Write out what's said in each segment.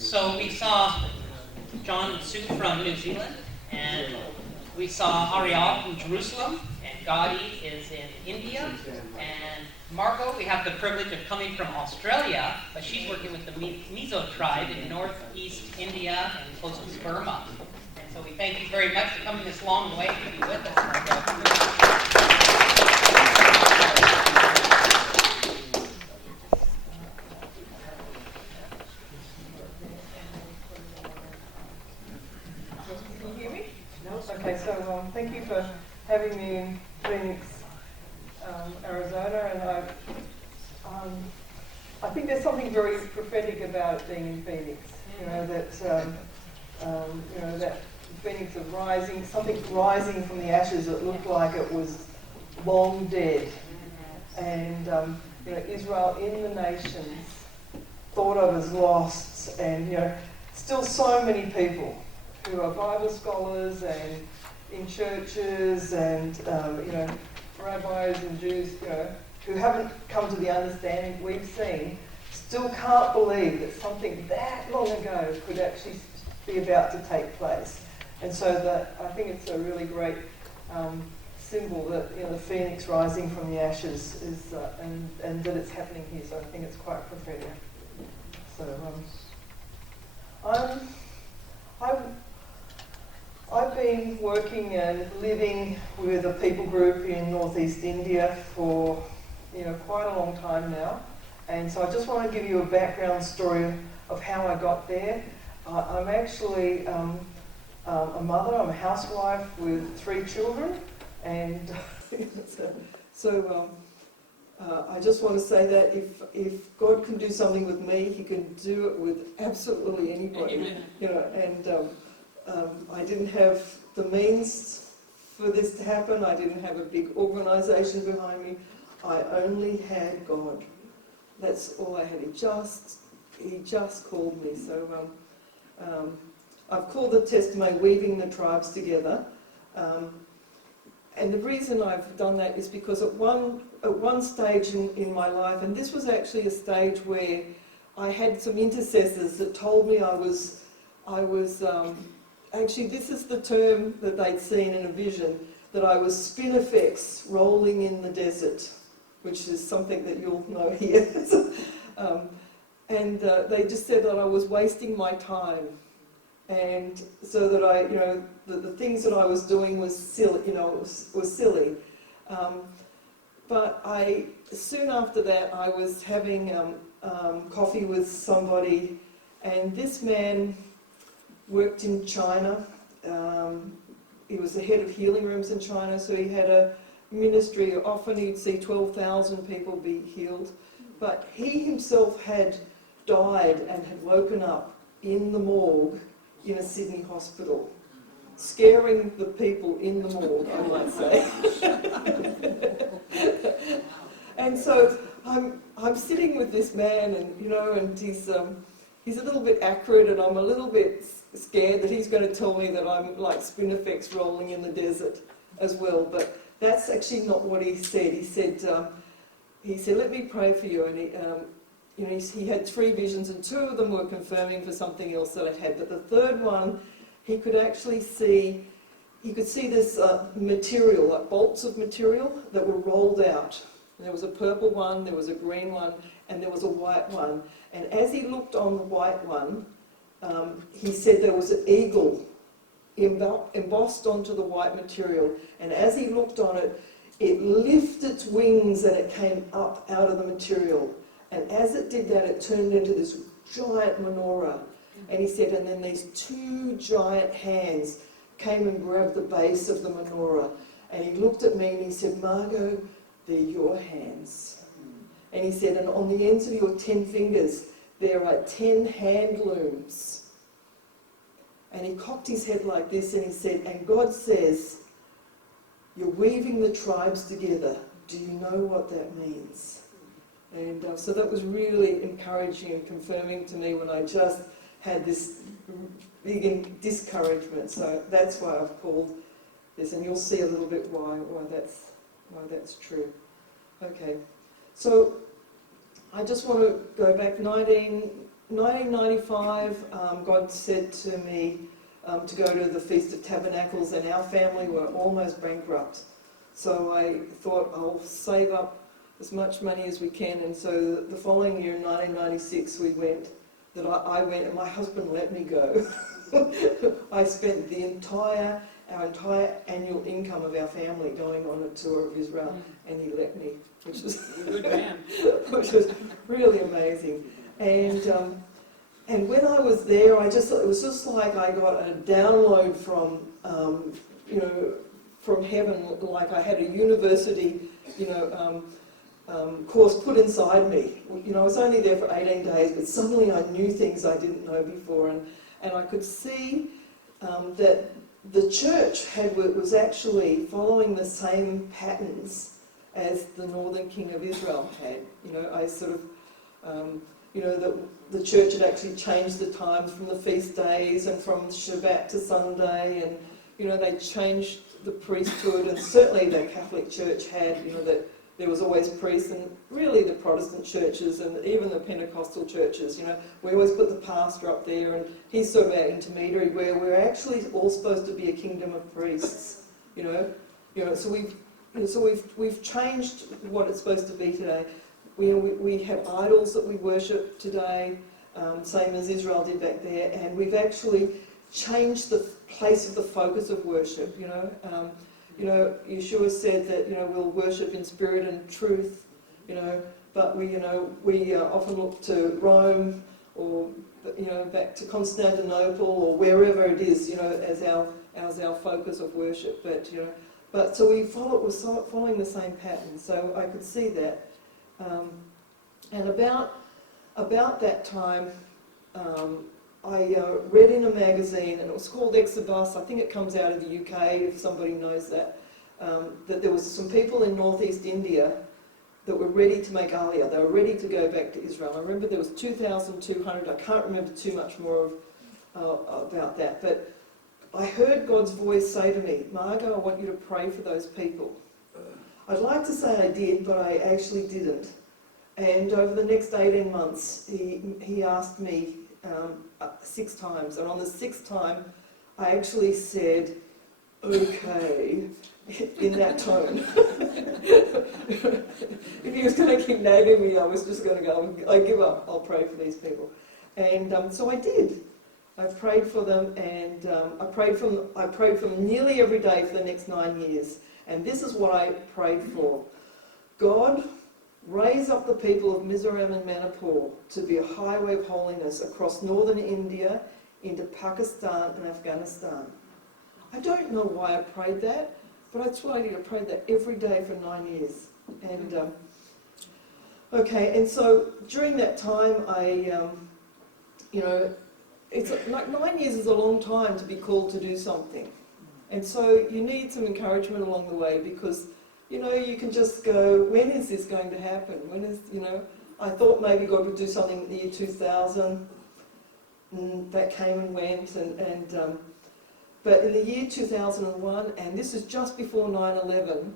So we saw John and Sue from New Zealand, and we saw Ariel from Jerusalem, and Gadi is in India, and Margot, we have the privilege of coming from Australia, but she's working with the Mizo tribe in northeast India and close to Burma. And so we thank you very much for coming this long way to be with us, Margot. Okay, so thank you for having me in Phoenix, Arizona, and I think there's something very prophetic about it being in Phoenix. You know that Phoenix of rising, something rising from the ashes that looked like it was long dead, and Israel in the nations thought of as lost, and still so many people who are Bible scholars and in churches and rabbis and Jews who haven't come to the understanding we've seen, still can't believe that something that long ago could actually be about to take place. And so that I think it's a really great symbol that the phoenix rising from the ashes is and that it's happening here. So I think it's quite prophetic. So I've been working and living with a people group in northeast India for quite a long time now, and so I just want to give you a background story of how I got there. I'm actually a mother. I'm a housewife with 3 children, and I just want to say that if God can do something with me, He can do it with absolutely anybody. I didn't have the means for this to happen. I didn't have a big organisation behind me. I only had God. That's all I had. He just called me. So I've called the testimony "Weaving the Tribes Together," and the reason I've done that is because at one stage in my life, and this was actually a stage where I had some intercessors that told me I was. Actually, this is the term that they'd seen in a vision, that I was spinifex rolling in the desert, which is something that you'll know here. They just said that I was wasting my time, and so that the things that I was doing was silly, was silly. But soon after that, I was having coffee with somebody, and this man worked in China. He was the head of healing rooms in China, so he had a ministry. Often he'd see 12,000 people be healed. But he himself had died and had woken up in the morgue in a Sydney hospital, scaring the people in the morgue, I might say. And so I'm sitting with this man, and he's a little bit acrid, and I'm a little bit scared that he's going to tell me that I'm like spinifex rolling in the desert as well. But that's actually not what he said. He said, "Let me pray for you." And he had 3 visions, and 2 of them were confirming for something else that I'd had. But the third one, he could actually see. He could see this material, like bolts of material that were rolled out. And there was a purple one, there was a green one, and there was a white one. And as he looked on the white one, he said there was an eagle embossed onto the white material. And as he looked on it, it lifted its wings and it came up out of the material. And as it did that, it turned into this giant menorah. And he said, and then these 2 giant hands came and grabbed the base of the menorah. And he looked at me and he said, "Margot, they're your hands." And he said, "And on the ends of your 10 fingers, there are 10 hand looms." And he cocked his head like this and he said, "And God says, you're weaving the tribes together. Do you know what that means?" And so that was really encouraging and confirming to me when I just had this big discouragement. So that's why I've called this, and you'll see a little bit why that's true. Okay, so I just want to go back 1995, God said to me to go to the Feast of Tabernacles, and our family were almost bankrupt. So I thought I'll save up as much money as we can, and so the following year, in 1996, we went. I went, and my husband let me go. I spent our entire annual income of our family going on a tour of Israel, and he let me, which was Good man. which was really amazing. And when I was there, it was just like I got a download from from heaven, like I had a university course put inside me. I was only there for 18 days, but suddenly I knew things I didn't know before, and I could see that the church was actually following the same patterns as the Northern King of Israel had. I sort of, that the church had actually changed the times from the feast days and from Shabbat to Sunday, and they changed the priesthood, and certainly the Catholic Church had, that there was always priests, and really the Protestant churches and even the Pentecostal churches, we always put the pastor up there, and he's sort of our intermediary, where we're actually all supposed to be a kingdom of priests, So we've changed what it's supposed to be today. We have idols that we worship today, same as Israel did back there, and we've actually changed the place of the focus of worship. Yeshua said that we'll worship in spirit and truth, but we often look to Rome or back to Constantinople or wherever it is, as our focus of worship. But so we're following the same pattern. So I could see that, and about that time, I read in a magazine, and it was called Exodus. I think it comes out of the UK, if somebody knows that. That there was some people in northeast India that were ready to make Aliyah. They were ready to go back to Israel. I remember there was 2,200. I can't remember too much more about that. But I heard God's voice say to me, Margot, I want you to pray for those people. I'd like to say I did, but I actually didn't. And over the next 18 months, he asked me 6 times. And on the 6th time, I actually said, okay, in that tone. If he was going to keep nagging me, I was just going to go, I give up, I'll pray for these people. And so I did. I prayed for them, and I prayed for them nearly every day for the next 9 years. And this is what I prayed for. God, raise up the people of Mizoram and Manipur to be a highway of holiness across northern India into Pakistan and Afghanistan. I don't know why I prayed that, but that's what I did. I prayed that every day for 9 years. And and so during that time, it's like 9 years is a long time to be called to do something. And so you need some encouragement along the way, because you can just go, when is this going to happen? When is, I thought maybe God would do something in the year 2000, and that came and went, but in the year 2001, and this is just before 9/11,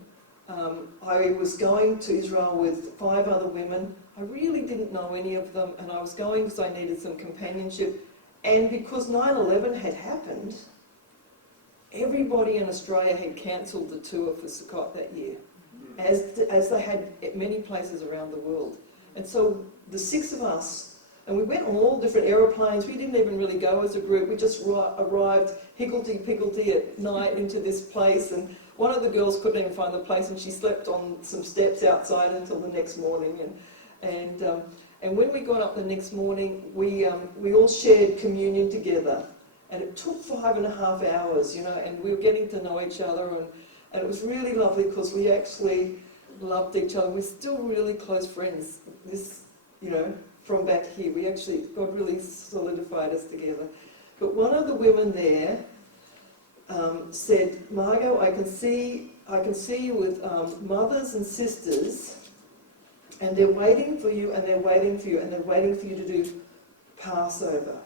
I was going to Israel with 5 other women. I really didn't know any of them, and I was going because I needed some companionship, and because 9/11 had happened, everybody in Australia had cancelled the tour for Sukkot that year, as they had at many places around the world. And so the 6 of us, and we went on all different aeroplanes. We didn't even really go as a group. We just arrived higgledy-piggledy at night into this place, and one of the girls couldn't even find the place, and she slept on some steps outside until the next morning. And when we got up the next morning, we all shared communion together. And it took 5.5 hours, and we were getting to know each other, and it was really lovely because we actually loved each other. We're still really close friends, from back here. God really solidified us together. But one of the women there said, Margot, I can see you with mothers and sisters, and they're waiting for you, and they're waiting for you, and they're waiting for you to do Passover.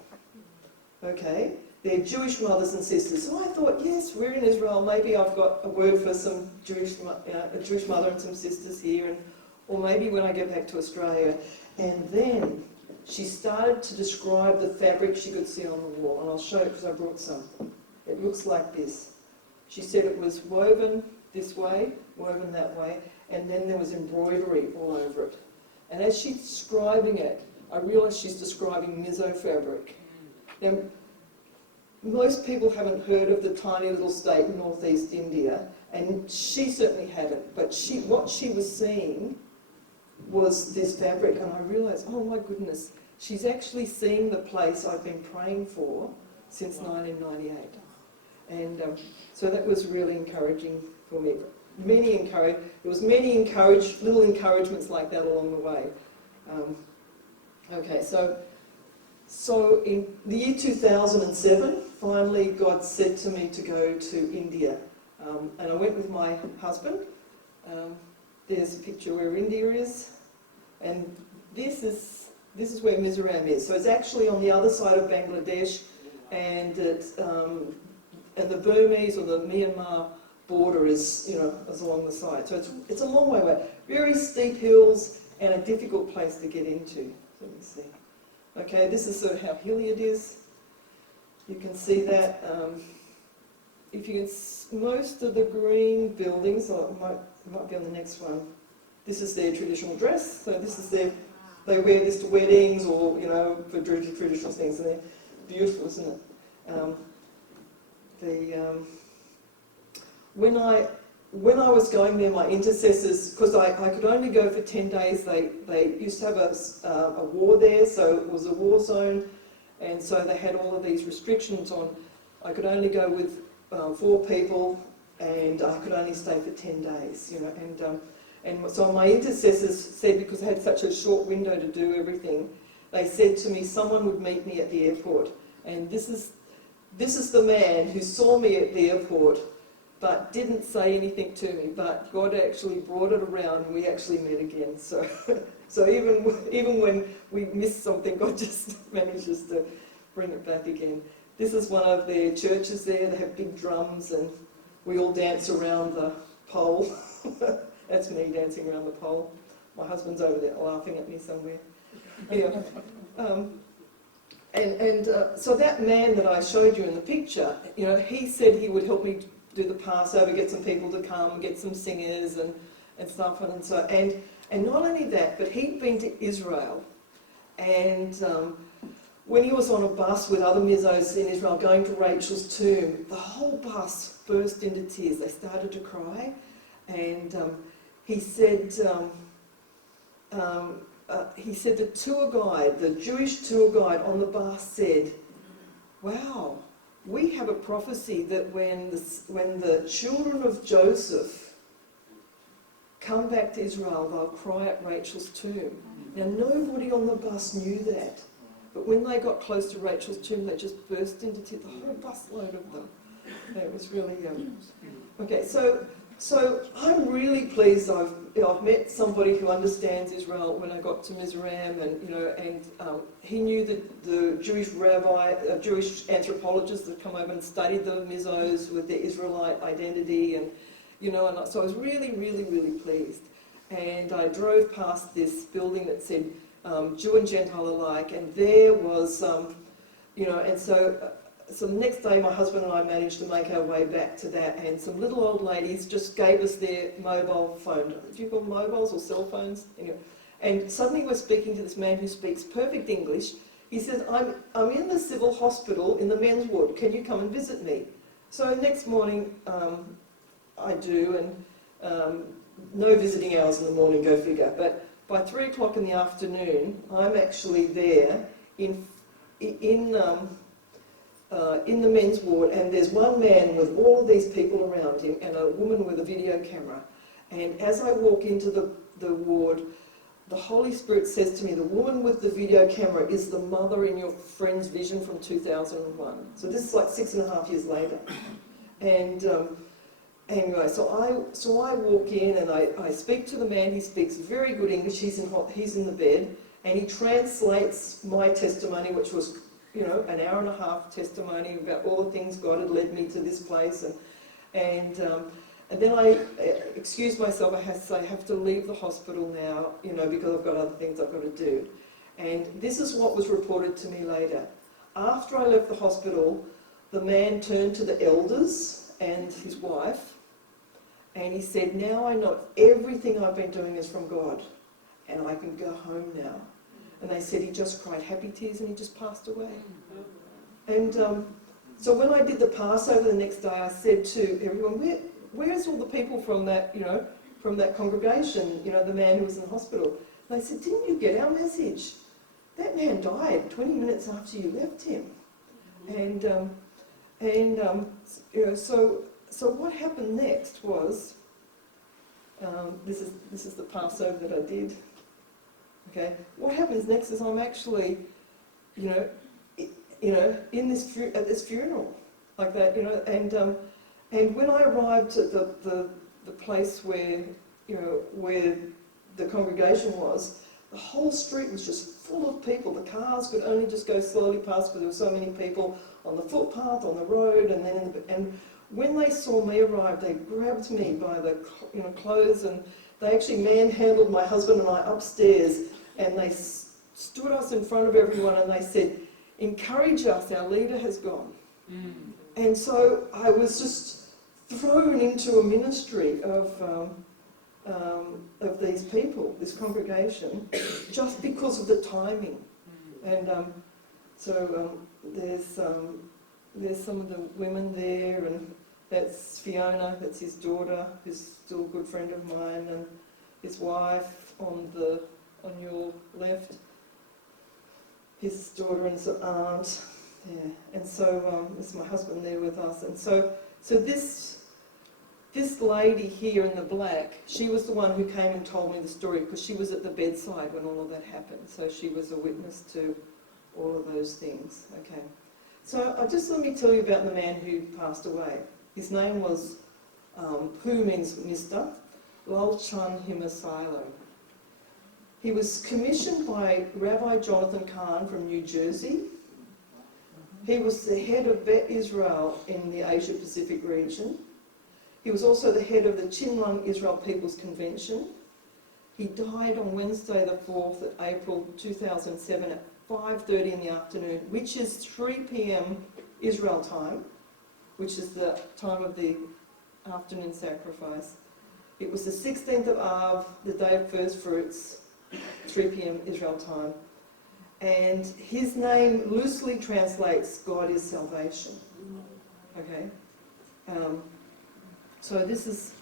Okay? They're Jewish mothers and sisters. So I thought, yes, we're in Israel. Maybe I've got a word for some a Jewish mother and some sisters here, or maybe when I get back to Australia. And then she started to describe the fabric she could see on the wall, and I'll show it because I brought some. It looks like this. She said it was woven this way, woven that way, and then there was embroidery all over it. And as she's describing it, I realised she's describing Mizo fabric. Now, most people haven't heard of the tiny little state in northeast India, and she certainly hadn't, but what she was seeing was this fabric, and I realised, oh my goodness, she's actually seeing the place I've been praying for since 1998. And so that was really encouraging for me. There was many little encouragements like that along the way. Okay, so in the year 2007, finally God said to me to go to India. And I went with my husband. There's a picture where India is. And this is where Mizoram is. So it's actually on the other side of Bangladesh, and the Burmese or the Myanmar border is, is along the side. So it's a long way away. Very steep hills and a difficult place to get into. Let me see. Okay, this is sort of how hilly it is. You can see that. If you can, most of the green buildings, or it might be on the next one. This is their traditional dress. So this is they wear this to weddings or for traditional things, and they're beautiful, isn't it? When I was going there, my intercessors, because I could only go for 10 days, they used to have a war there, so it was a war zone, and so they had all of these restrictions on. I could only go with 4 people, and I could only stay for 10 days, and so my intercessors said, because I had such a short window to do everything, they said to me, someone would meet me at the airport, and this is the man who saw me at the airport, but didn't say anything to me, but God actually brought it around and we actually met again. So even when we missed something, God just manages to bring it back again. This is one of their churches there. They have big drums and we all dance around the pole. That's me dancing around the pole. My husband's over there laughing at me somewhere. Yeah. So that man that I showed you in the picture, he said he would help me do the Passover, get some people to come, get some singers and stuff, and not only that, but he'd been to Israel, and when he was on a bus with other Mizos in Israel going to Rachel's tomb, the whole bus burst into tears. They started to cry, and he said the tour guide, the Jewish tour guide on the bus said, "Wow, we have a prophecy that when the children of Joseph come back to Israel, they'll cry at Rachel's tomb." Now, nobody on the bus knew that. But when they got close to Rachel's tomb, they just burst into tears, the whole busload of them. It was really... Okay, so I'm really pleased I've met somebody who understands Israel when I got to Mizoram, and he knew the Jewish rabbi, Jewish anthropologist that come over and studied the Mizos with their Israelite identity, and so I was really, really, really pleased. And I drove past this building that said Jew and Gentile alike, and there was, so the next day my husband and I managed to make our way back to that, and some little old ladies just gave us their mobile phone. Do you call them mobiles or cell phones? Anyway. And suddenly we're speaking to this man who speaks perfect English. He says, I'm in the civil hospital in the men's ward. Can you come and visit me? So next morning I do, and no visiting hours in the morning, go figure. But by 3 o'clock in the afternoon, I'm actually there in the men's ward, and there's one man with all of these people around him and a woman with a video camera. And as I walk into the ward, the Holy Spirit says to me, the woman with the video camera is the mother in your friend's vision from 2001. So this is like 6.5 years later. And anyway, so I walk in and I speak to the man. He speaks very good English. He's in the bed, and he translates my testimony, which was an hour and a half testimony about all the things God had led me to this place, and then I excuse myself. I have to leave the hospital now, because I've got other things I've got to do. And this is what was reported to me later. After I left the hospital, the man turned to the elders and his wife, and he said, now I know everything I've been doing is from God, and I can go home now. And they said he just cried happy tears and he just passed away. And so when I did the Passover the next day, I said to everyone, where's all the people from that, from that congregation, the man who was in the hospital? And they said, didn't you get our message? That man died 20 minutes after you left him. So what happened next was, this is the Passover that I did. Okay, what happens next is I'm actually, in this at this funeral, like that, and when I arrived at the place where where the congregation was, the whole street was just full of people. The cars could only just go slowly past because there were so many people on the footpath, on the road, and when they saw me arrive, they grabbed me by the clothes, and they actually manhandled my husband and I upstairs, and they stood us in front of everyone and they said, encourage us, our leader has gone. Mm. And so I was just thrown into a ministry of these people, this congregation, just because of the timing. And there's some of the women there, and that's Fiona, that's his daughter, who's still a good friend of mine, and his wife on your left, his daughter and his aunt, yeah. And so there's my husband there with us, and so this lady here in the black, she was the one who came and told me the story because she was at the bedside when all of that happened. So she was a witness to all of those things. Okay. So let me tell you about the man who passed away. His name was, Hu means Mr. Lal Chun Himasilo. He was commissioned by Rabbi Jonathan Kahn from New Jersey. He was the head of Bet Israel in the Asia Pacific region. He was also the head of the Chinlung Israel People's Convention. He died on Wednesday the 4th of April 2007 at 5:30 in the afternoon, which is 3 p.m. Israel time, which is the time of the afternoon sacrifice. It was the 16th of Av, the day of first fruits, 3 p.m. Israel time. And his name loosely translates, God is salvation. Okay? So this is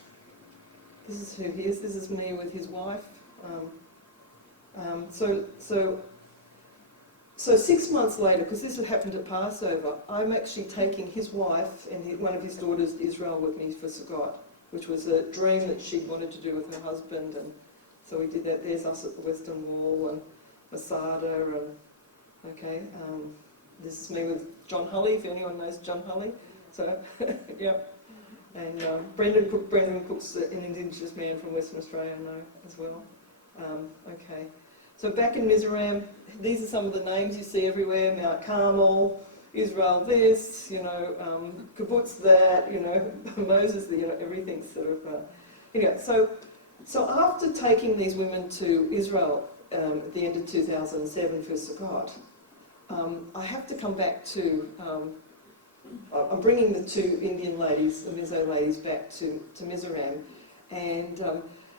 who he is. This is me with his wife. So 6 months later, because this had happened at Passover, I'm actually taking his wife and one of his daughters to Israel with me for Sukkot, which was a dream that she wanted to do with her husband, and so we did that. There's us at the Western Wall and Masada, and this is me with John Hulley, if anyone knows John Hulley. So, yeah. And Brendan Cook's an Indigenous man from Western Australia, I know as well. Okay. So back in Mizoram, these are some of the names you see everywhere: Mount Carmel, Israel this, kibbutz that, Moses, everything's sort of... Anyway, so after taking these women to Israel at the end of 2007 for Sukkot, I have to come back to... I'm bringing the two Indian ladies, the Mizo ladies, back to Mizoram, and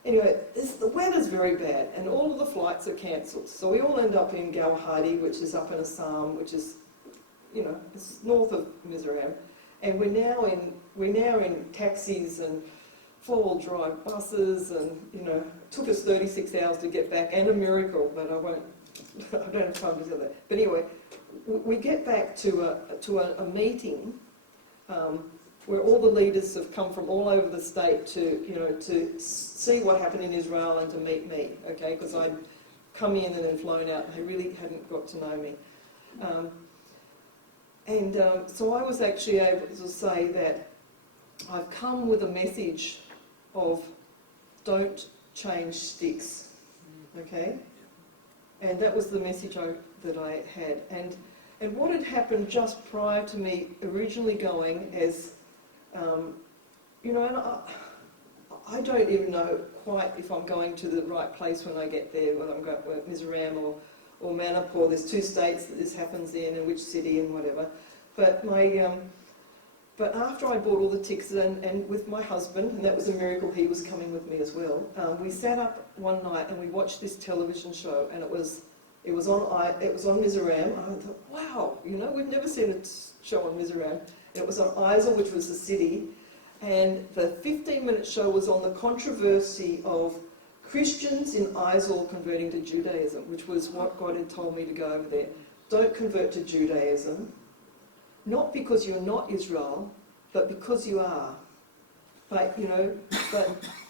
anyway, the weather's very bad, and all of the flights are cancelled. So we all end up in Gauhati, which is up in Assam, which is, it's north of Mizoram, and we're now in taxis and four-wheel drive buses, and it took us 36 hours to get back, and a miracle, but I don't have time to tell that. But anyway, we get back to a meeting where all the leaders have come from all over the state to see what happened in Israel and to meet me, okay? Because I'd come in and then flown out, and they really hadn't got to know me. So I was actually able to say that I've come with a message of don't change sticks, okay? And that was the message that I had. And what had happened just prior to me originally going as, and I don't even know quite if I'm going to the right place when I get there, whether I'm going to Mizoram or Manipur. There's 2 states that this happens in, and which city and whatever. But but after I bought all the tickets and with my husband, and that was a miracle, he was coming with me as well, we sat up one night and we watched this television show, and it was on Mizoram. And I thought, wow, we've never seen a show on Mizoram. It was on Aizawl, which was the city, and the 15-minute show was on the controversy of Christians in Aizawl converting to Judaism, which was what God had told me to go over there. Don't convert to Judaism, not because you're not Israel, but because you are. But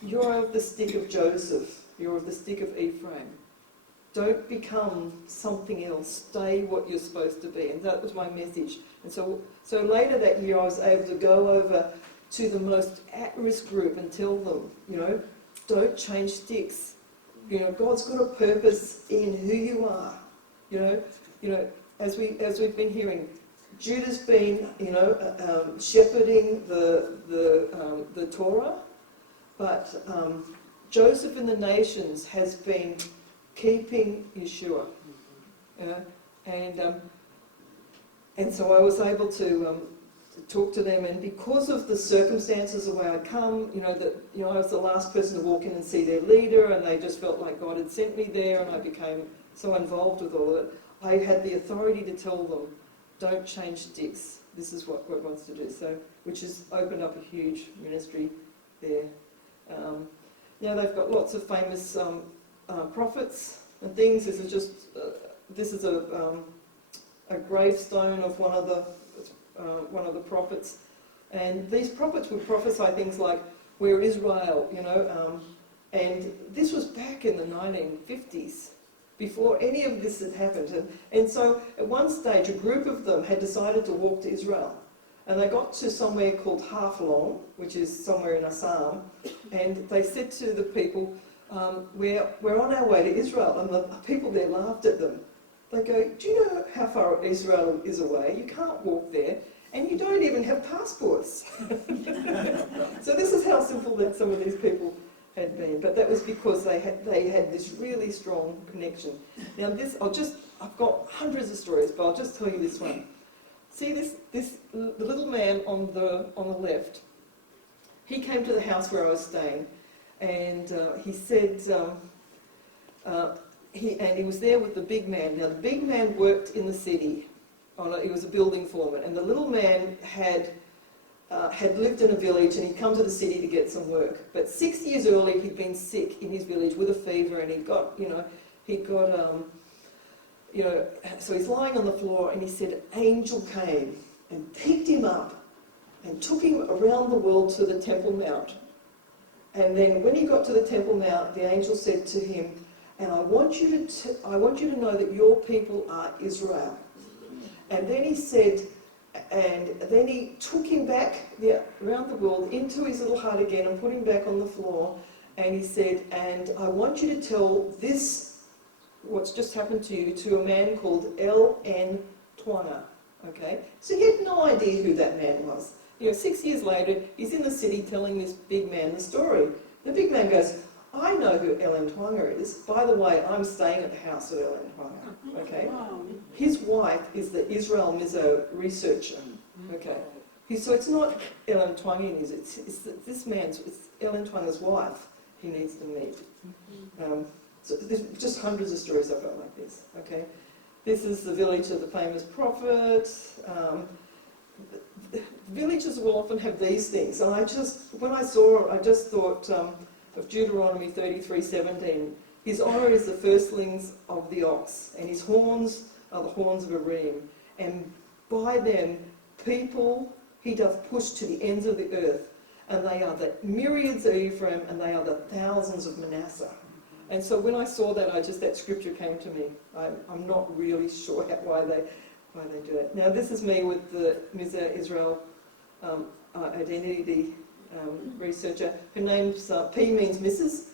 you're of the stick of Joseph. You're of the stick of Ephraim. Don't become something else. Stay what you're supposed to be. And that was my message. And so later that year, I was able to go over to the most at-risk group and tell them, don't change sticks. God's got a purpose in who you are. As we've been hearing, Judah's been, shepherding the Torah, but Joseph in the nations has been keeping Yeshua. And so I was able to talk to them, and because of the circumstances, the way I'd come, I was the last person to walk in and see their leader, and they just felt like God had sent me there, and I became so involved with all of it. I had the authority to tell them, don't change sticks. This is what God wants to do. So, which has opened up a huge ministry there. Now they've got lots of famous prophets and things. This is a gravestone of one of the prophets, and these prophets would prophesy things like, "We're Israel," and this was back in the 1950s. Before any of this had happened. And so at one stage, a group of them had decided to walk to Israel. And they got to somewhere called Haflong, which is somewhere in Assam, and they said to the people, we're on our way to Israel. And the people there laughed at them. They go, do you know how far Israel is away? You can't walk there, and you don't even have passports. So this is how simple that some of these people had been, but that was because they had this really strong connection. Now I've got hundreds of stories, but I'll just tell you this one. See the little man on the left. He came to the house where I was staying, and he said he was there with the big man. Now the big man worked in the city. He was a building foreman, and the little man had lived in a village, and he'd come to the city to get some work. But 6 years earlier, he'd been sick in his village with a fever, and so he's lying on the floor, and he said, an angel came and picked him up and took him around the world to the Temple Mount. And then when he got to the Temple Mount, the angel said to him, and I want you to know that your people are Israel. And then he said, and then he took him back around the world into his little hut again and put him back on the floor. And he said, and I want you to tell this, what's just happened to you, to a man called L.N. Twanga. Okay? So he had no idea who that man was. 6 years later, he's in the city telling this big man the story. The big man goes, I know who L.N. Twanga is. By the way, I'm staying at the house of L.N. Twanga. Okay? His wife is the Israel Mizo researcher. Okay? So it's not L.N. Twanga, it's L.N. Twanga's wife he needs to meet. So there's just hundreds of stories I've got like this. Okay? This is the village of the famous prophet. Villages will often have these things. And when I saw it, I just thought of Deuteronomy 33:17. His honour is the firstlings of the ox, and his horns are the horns of a reem. And by them people he doth push to the ends of the earth. And they are the myriads of Ephraim, and they are the thousands of Manasseh. And so when I saw that, that scripture came to me. I'm not really sure why they do it. Now this is me with the Ms. Israel identity researcher. Her name's P means Mrs.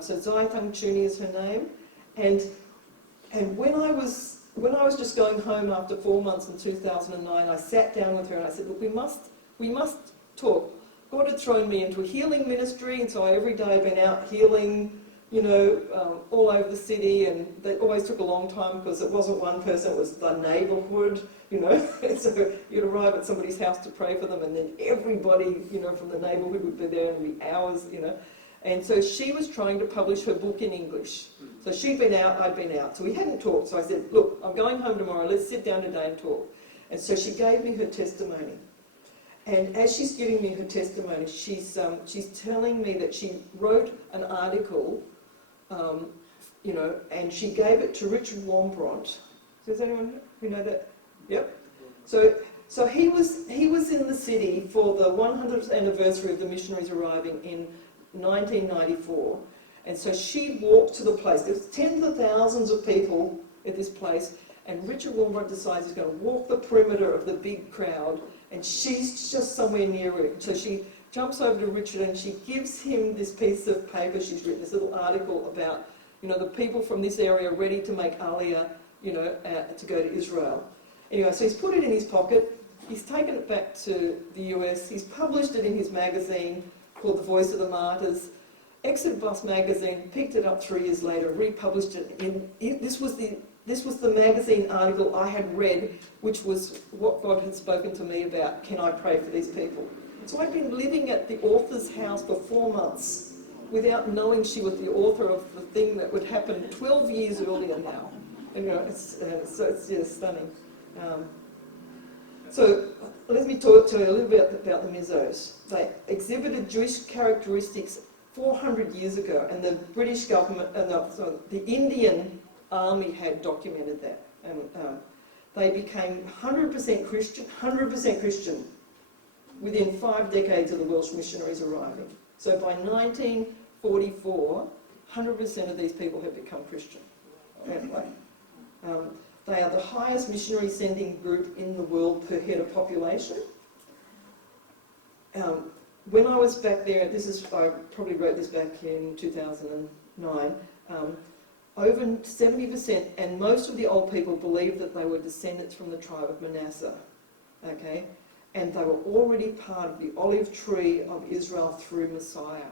So Zai Thang Chuni is her name. And when I was just going home after 4 months in 2009, I sat down with her and I said, look, we must talk. God had thrown me into a healing ministry, and so every day I've been out healing all over the city, and they always took a long time because it wasn't one person, it was the neighbourhood, So you'd arrive at somebody's house to pray for them, and then everybody, from the neighbourhood would be there, and it'd be hours, And so she was trying to publish her book in English. So she'd been out, I'd been out. So we hadn't talked. So I said, look, I'm going home tomorrow, let's sit down today and talk. And so she gave me her testimony. And as she's giving me her testimony, she's telling me that she wrote an article, and she gave it to Richard Wombront. Does anyone who know that? Yep. So he was in the city for the 100th anniversary of the missionaries arriving in 1994, and so she walked to the place. There's tens of thousands of people at this place, and Richard Wombront decides he's going to walk the perimeter of the big crowd, and she's just somewhere near it. So she jumps over to Richard and she gives him this piece of paper she's written, this little article about, the people from this area ready to make Aliyah, to go to Israel. Anyway, so he's put it in his pocket, he's taken it back to the US, he's published it in his magazine called The Voice of the Martyrs. Exit Bus magazine picked it up 3 years later, republished it. This was the magazine article I had read, which was what God had spoken to me about. Can I pray for these people? So I'd been living at the author's house for 4 months without knowing she was the author of the thing that would happen 12 years earlier now. And, so it's just stunning. So let me talk to you a little bit about the Mizos. They exhibited Jewish characteristics 400 years ago, and the British government, the Indian army had documented that. And they became 100% Christian within 5 decades of the Welsh missionaries arriving. So by 1944, 100% of these people had become Christian. They are the highest missionary sending group in the world per head of population. When I was back there, I probably wrote this back in 2009, over 70%, and most of the old people believed that they were descendants from the tribe of Manasseh, okay? And they were already part of the olive tree of Israel through Messiah.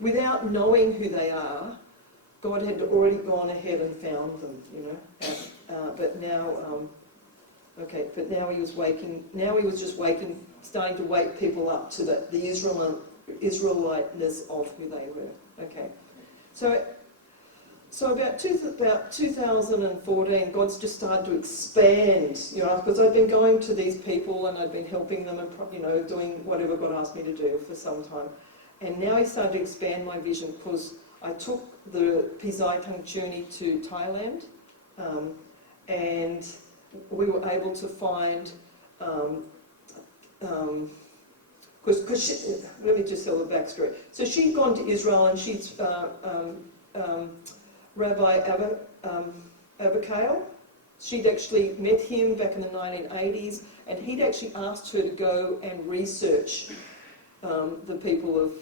Without knowing who they are, God had already gone ahead and found them, but now he was waking. Now he was just starting to wake people up to the Israeliteness of who they were. Okay, so about 2014, God's just started to expand, because I'd been going to these people and I'd been helping them and doing whatever God asked me to do for some time, and now He started to expand my vision because I took the Pisai Tangchuni to Thailand, and we were able to find, let me just tell the backstory. So she'd gone to Israel, and she's Rabbi Abakale. She'd actually met him back in the 1980s, and he'd actually asked her to go and research the people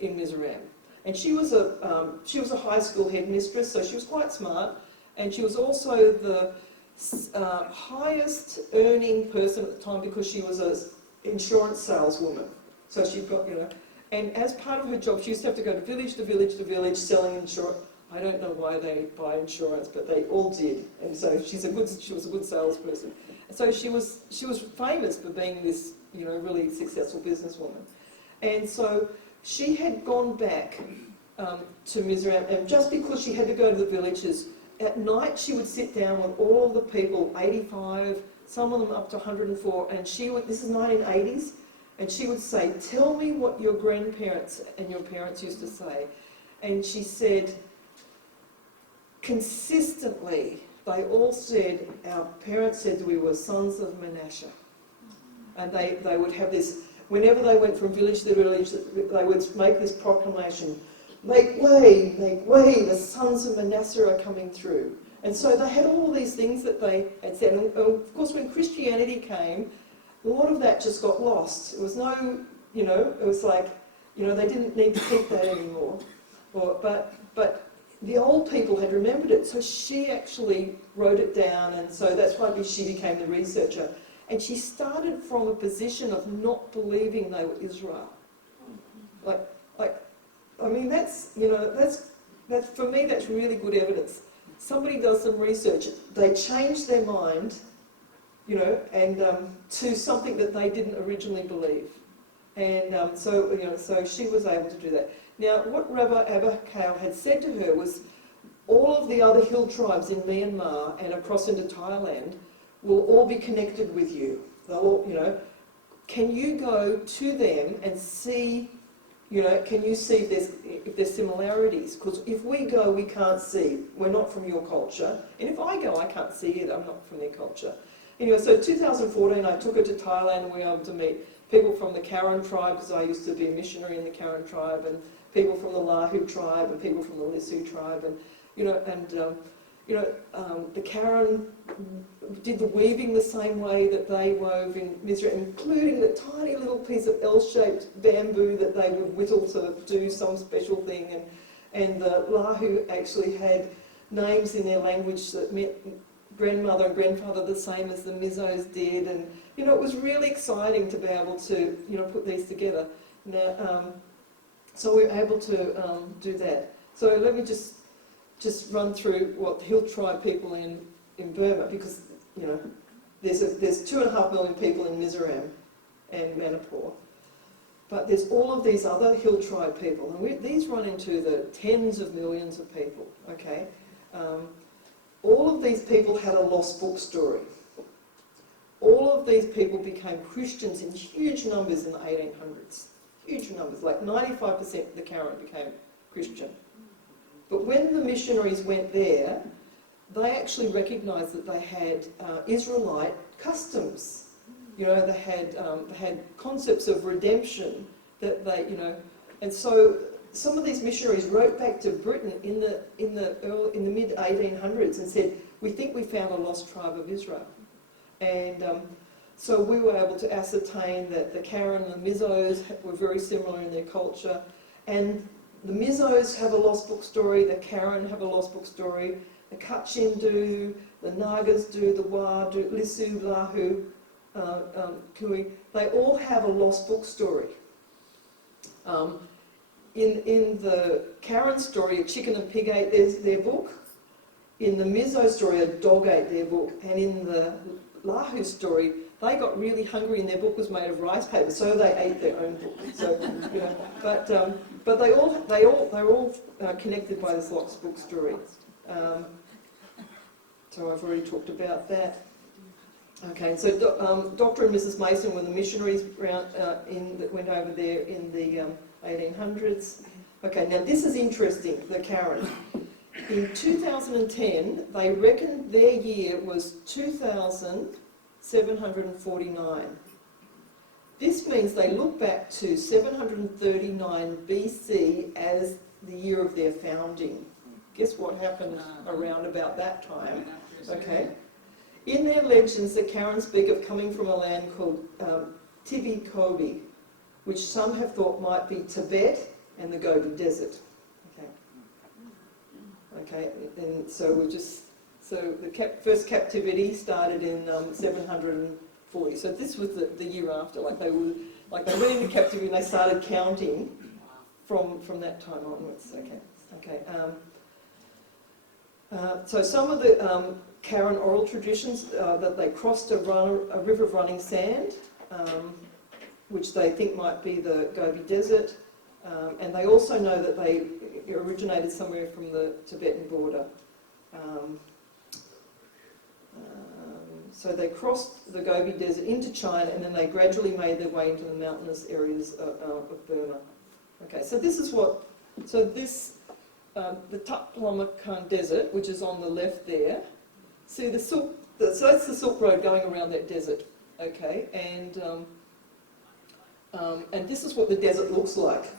in Mizoram. And she was a high school headmistress, so she was quite smart, and she was also the highest earning person at the time because she was an insurance saleswoman. So she'd got, and as part of her job, she used to have to go to village to village to village selling insurance. I don't know why they buy insurance, but they all did. And so she was a good salesperson. And so she was famous for being this, really successful businesswoman. And so she had gone back to Mizoram, and just because she had to go to the villages, at night she would sit down with all the people, 85, some of them up to 104, and this is 1980s, and she would say, tell me what your grandparents and your parents used to say. And she said, consistently, they all said, our parents said we were sons of Manasseh. And they would have this, whenever they went from village to village, they would make this proclamation, make way, the sons of Manasseh are coming through. And so they had all these things that they had said. And of course, when Christianity came, a lot of that just got lost. It was it was like, they didn't need to keep that anymore. But the old people had remembered it, so she actually wrote it down, and so that's why she became the researcher. And she started from a position of not believing they were Israel. I mean, that's for me, that's really good evidence. Somebody does some research, they change their mind, and to something that they didn't originally believe. And so she was able to do that. Now, what Rabbi Abakal had said to her was, all of the other hill tribes in Myanmar and across into Thailand will all be connected with you. They'll all, can you go to them and see, can you see if there's similarities? Because if we go, we can't see. We're not from your culture. And if I go, I can't see it. I'm not from their culture. Anyway, so 2014, I took her to Thailand and we were able to meet people from the Karen tribe, because I used to be a missionary in the Karen tribe, and people from the Lahu tribe, and people from the Lisu tribe, and the Karen did the weaving the same way that they wove in Mizraim, including the tiny little piece of L-shaped bamboo that they would whittle to do some special thing, and the Lahu actually had names in their language that meant grandmother and grandfather the same as the Mizos did, and it was really exciting to be able to put these together. Now, so we were able to do that. So let me just run through what the Hill Tribe people in Burma, because there's 2.5 million people in Mizoram and Manipur, but there's all of these other Hill Tribe people, and these run into the tens of millions of people. Okay, all of these people had a lost book story. All of these people became Christians in huge numbers in the 1800s. Huge numbers, like 95% of the Karen became Christian. But when the missionaries went there, they actually recognised that they had Israelite customs. They had concepts of redemption that they, and so some of these missionaries wrote back to Britain in the mid 1800s and said, "We think we found a lost tribe of Israel," and so we were able to ascertain that the Karen and the Mizos were very similar in their culture, and the Mizos have a lost book story, the Karen have a lost book story, the Kachin do, the Nagas do, the Wa do, Lisu, Lahu, Kui, they all have a lost book story. In the Karen story, a chicken and pig ate their book. In the Mizo story, a dog ate their book. And in the Lahu story, they got really hungry and their book was made of rice paper, so they ate their own book. So, but they're all connected by this lost book story. So I've already talked about that. Okay, so Dr. and Mrs. Mason were the missionaries that went over there in the 1800s. Okay, now this is interesting, the Karen. In 2010, they reckoned their year was 2,749. This means they look back to 739 BC as the year of their founding. Guess what happened around about that time? Okay. In their legends, the Karen speak of coming from a land called Tibi Kobe, which some have thought might be Tibet and the Gobi Desert. Okay, and so the first captivity started in 740. So this was the year after. They went into captivity and they started counting from that time onwards. Okay. So some of the Karen oral traditions that they crossed a river of running sand, which they think might be the Gobi Desert, and they also know that they originated somewhere from the Tibetan border. So they crossed the Gobi Desert into China, and then they gradually made their way into the mountainous areas of Burma. Okay, so this is the Taklamakan Desert, which is on the left there. See so that's the Silk Road going around that desert. Okay, and this is what the desert looks like.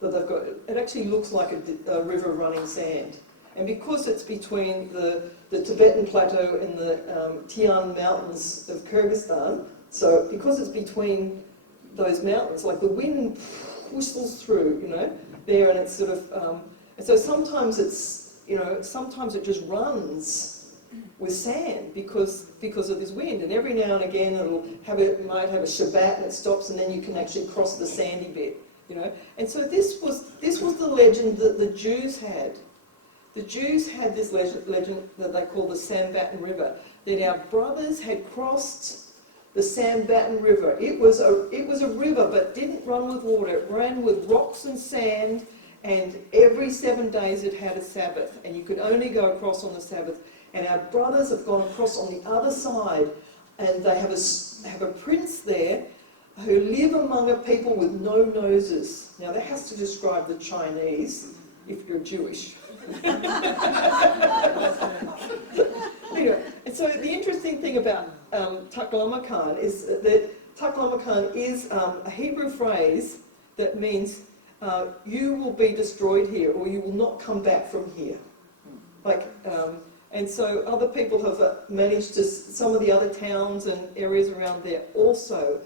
That they've got. It actually looks like a river of running sand, and because it's between the Tibetan plateau and the Tian mountains of Kyrgyzstan, so because it's between those mountains, like the wind whistles through, there, and it's sort of, and so sometimes sometimes it just runs with sand because of this wind, and every now and again it might have a Shabbat and it stops, and then you can actually cross the sandy bit. you know. And so this was the legend that the Jews had. The Jews had this legend that they call the Sambattan River, that our brothers had crossed the Sambattan River. It was a river, but didn't run with water. It ran with rocks and sand, and every 7 days it had a Sabbath, and you could only go across on the Sabbath. And our brothers have gone across on the other side, and they have a prince there who live among a people with no noses. Now that has to describe the Chinese, if you're Jewish. Anyway, and so the interesting thing about Taklamakan is that Taklamakan is a Hebrew phrase that means you will be destroyed here, or you will not come back from here. And so other people have managed to, some of the other towns and areas around there also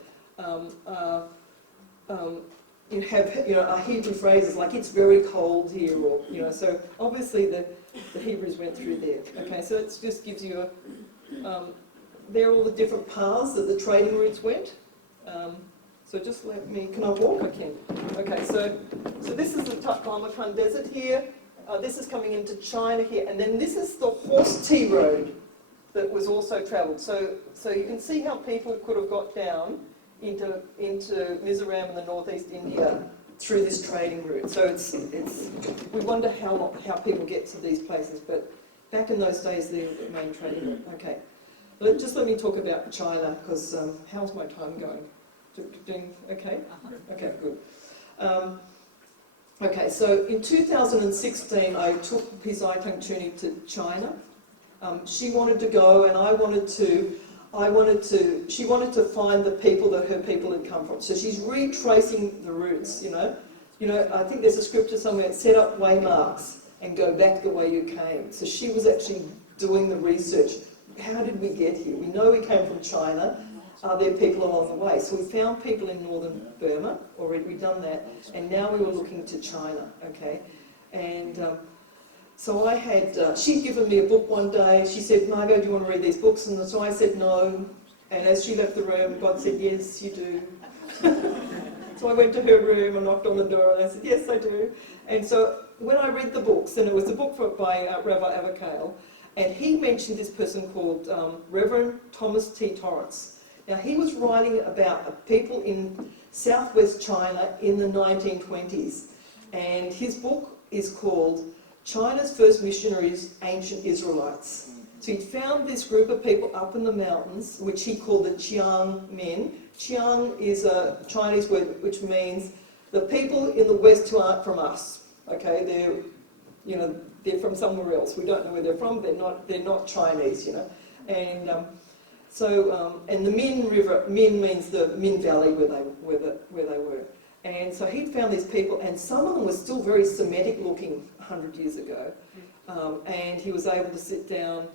have Hebrew phrases like "it's very cold here," or So obviously the Hebrews went through there. Okay, so it just gives you there are all the different paths that the trading routes went. So just can I walk? I can. Okay, so this is the Taklamakan Desert here. This is coming into China here, and then this is the horse tea road that was also travelled. So you can see how people could have got down into Mizoram and the northeast India through this trading route. So it's we wonder how people get to these places, but back in those days they were the main trading route. Okay, let me talk about China, because how's my time going? Doing okay? Okay, good. Okay, so in 2016 I took Pisai Tangchuni to China. She wanted to go, and she wanted to find the people that her people had come from. So she's retracing the routes, I think there's a scripture somewhere, set up waymarks and go back the way you came. So she was actually doing the research. How did we get here? We know we came from China. Are there people along the way? So we found people in northern Burma, already we'd done that, and now we were looking to China, okay? And so I had, she'd given me a book one day. She said, "Margot, do you want to read these books?" And so I said no. And as she left the room, God said, "Yes, you do." So I went to her room and knocked on the door, and I said, "Yes, I do." And so when I read the books, and it was a book by Rabbi Avakale, and he mentioned this person called Reverend Thomas T. Torrance. Now, he was writing about people in southwest China in the 1920s, and his book is called China's First Missionaries, Ancient Israelites. So he found this group of people up in the mountains, which he called the Qiang men. Qiang is a Chinese word which means the people in the West who aren't from us. Okay, they're from somewhere else. We don't know where they're from. They're not Chinese, And and the Min River, Min means the Min Valley where they were. And so he'd found these people, and some of them were still very Semitic looking 100 years ago. And he was able to sit down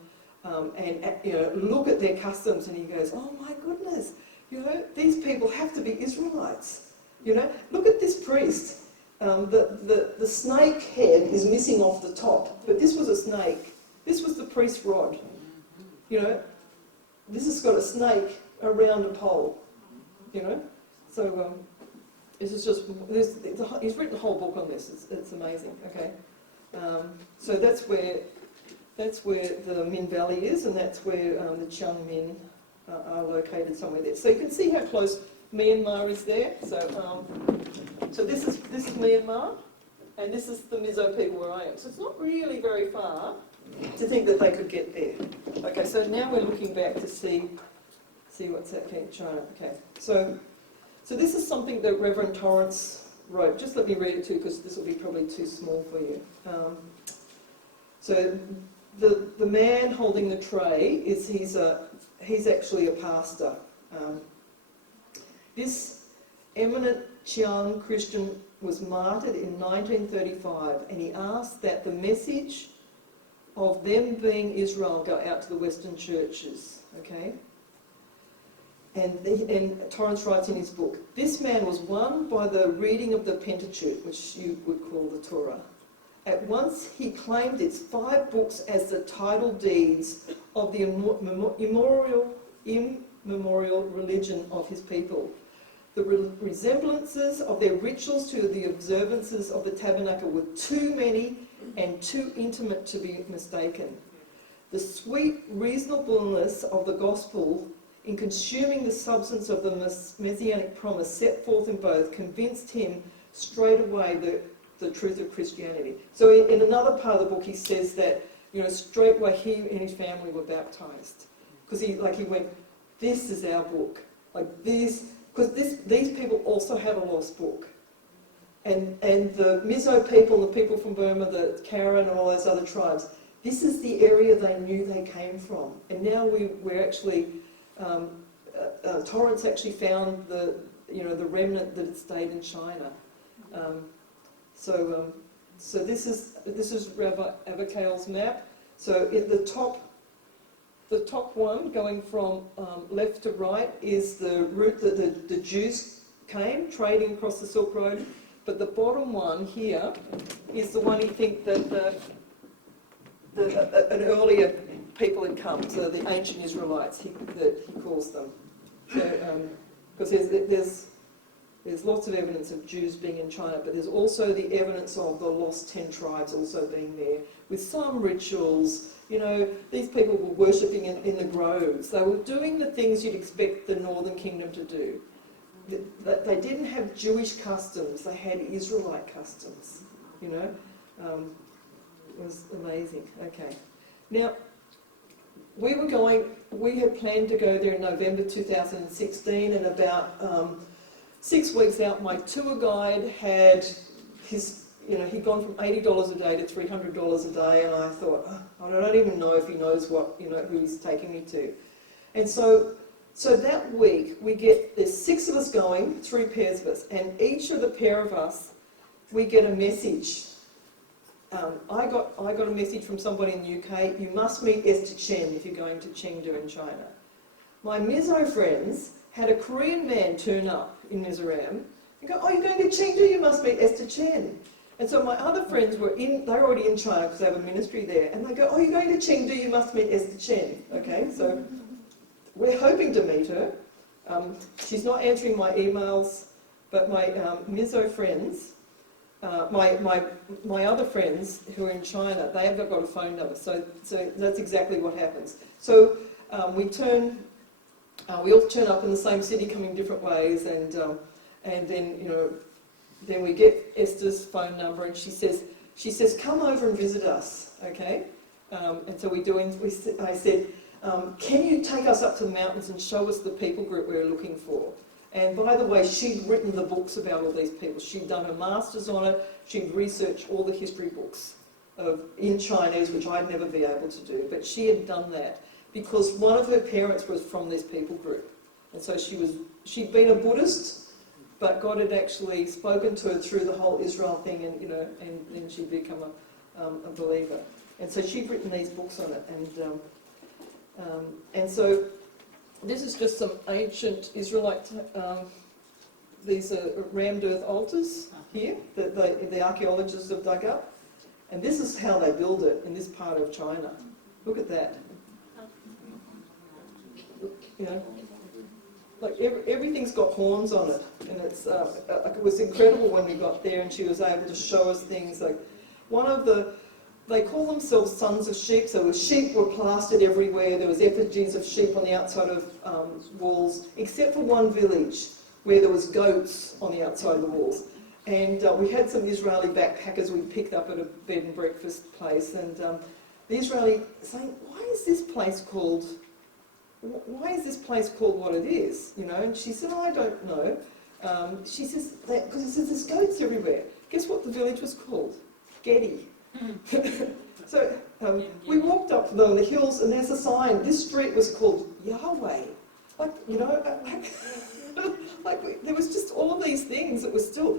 and look at their customs, and he goes, "Oh my goodness, these people have to be Israelites. Look at this priest. The snake head is missing off the top, but this was a snake. This was the priest's rod. This has got a snake around a pole, So this is just he's written a whole book on this. It's amazing. Okay, so that's where the Min Valley is, and that's where the Qiang Min are located somewhere there. So you can see how close Myanmar is there. So this is Myanmar, and this is the Mizo people where I am. So it's not really very far to think that they could get there. Okay, so now we're looking back to see what's happening in China. Okay, so this is something that Reverend Torrance wrote. Just let me read it to you, because this will be probably too small for you. So the man holding the tray he's actually a pastor. This eminent Qiang Christian was martyred in 1935, and he asked that the message of them being Israel go out to the Western churches, okay? And Torrance writes in his book, "This man was won by the reading of the Pentateuch, which you would call the Torah. At once he claimed its 5 books as the title deeds of the immemorial religion of his people. The resemblances of their rituals to the observances of the tabernacle were too many and too intimate to be mistaken. The sweet reasonableness of the gospel in consuming the substance of the messianic promise set forth in both convinced him straight away the truth of Christianity. So in another part of the book he says that, you know, straight away he and his family were baptized. Because he went, this is our book. Like this, because these people also have a lost book. And the Mizo people, the people from Burma, the Karen and all those other tribes, this is the area they knew they came from. And now we're actually, Torrance actually found the remnant that had stayed in China. So this is Rabbi Abigail's map. So in the top one, going from left to right, is the route that the Jews came, trading across the Silk Road. But the bottom one here is the one you think that an earlier people had come, so the ancient Israelites, that he calls them. So, because there's lots of evidence of Jews being in China, but there's also the evidence of the lost 10 tribes also being there, with some rituals. You know, these people were worshipping in the groves. They were doing the things you'd expect the Northern Kingdom to do. They didn't have Jewish customs, they had Israelite customs, you know. It was amazing. Okay. Now, we had planned to go there in November 2016, and about 6 weeks out, my tour guide had he'd gone from $80 a day to $300 a day, and I thought, I don't even know if he knows who he's taking me to. And so that week, there's 6 of us going, 3 pairs of us, and each of the pair of us, we get a message. I got a message from somebody in the UK, you must meet Esther Chen if you're going to Chengdu in China. My Mizo friends had a Korean man turn up in Mizoram and go, oh, you're going to Chengdu, you must meet Esther Chen. And so my other friends they're already in China because they have a ministry there, and they go, oh, you're going to Chengdu, you must meet Esther Chen. Okay, so we're hoping to meet her. She's not answering my emails, but my Mizo friends, my other friends who are in China, they haven't got a phone number, so that's exactly what happens. So we all turn up in the same city, coming different ways, and then we get Esther's phone number, and she says, come over and visit us, okay? And so I said, can you take us up to the mountains and show us the people group we were looking for? And by the way, she'd written the books about all these people. She'd done her master's on it. She'd researched all the history books in Chinese, which I'd never be able to do. But she had done that because one of her parents was from this people group. And so she'd been a Buddhist, but God had actually spoken to her through the whole Israel thing, and she'd become a believer. And so she'd written these books on it. And so this is just some ancient Israelite, these are rammed earth altars here that the archaeologists have dug up. And this is how they build it in this part of China. Look at that. You know, like everything's got horns on it. And it was incredible when we got there, and she was able to show us things like they call themselves sons of sheep, so sheep were plastered everywhere. There was effigies of sheep on the outside of walls, except for one village where there was goats on the outside of the walls. And we had some Israeli backpackers we picked up at a bed and breakfast place, and the Israeli saying, why is this place called what it is? You know, and she said, oh, I don't know. She says, because there's goats everywhere. Guess what the village was called? Gedi. So we walked up the hills, and there's a sign. This street was called Yahweh. Like, you know, like there was just all of these things that were still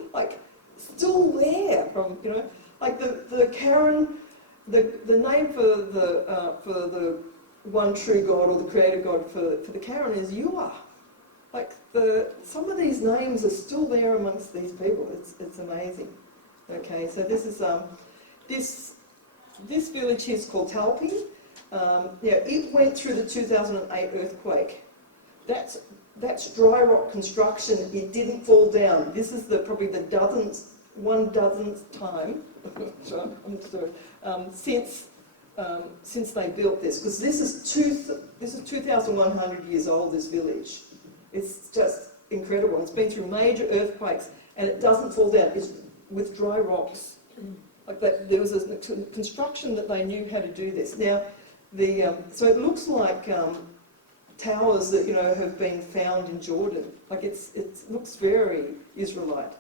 there from, you know, like the Karen, the name for the one true God, or the creator God for the Karen is Yua. Like some of these names are still there amongst these people. It's amazing. Okay, so this is this village here is called Talpi. It went through the 2008 earthquake, that's dry rock construction. It didn't fall down. This is probably the 1,000th time since they built this, because this is 2,100 years old. This village, it's just incredible. It's been through major earthquakes, and it doesn't fall down. It's with dry rocks. Like that, there was a construction that they knew how to do this. Now, so it looks like towers that have been found in Jordan. Like it looks very Israelite.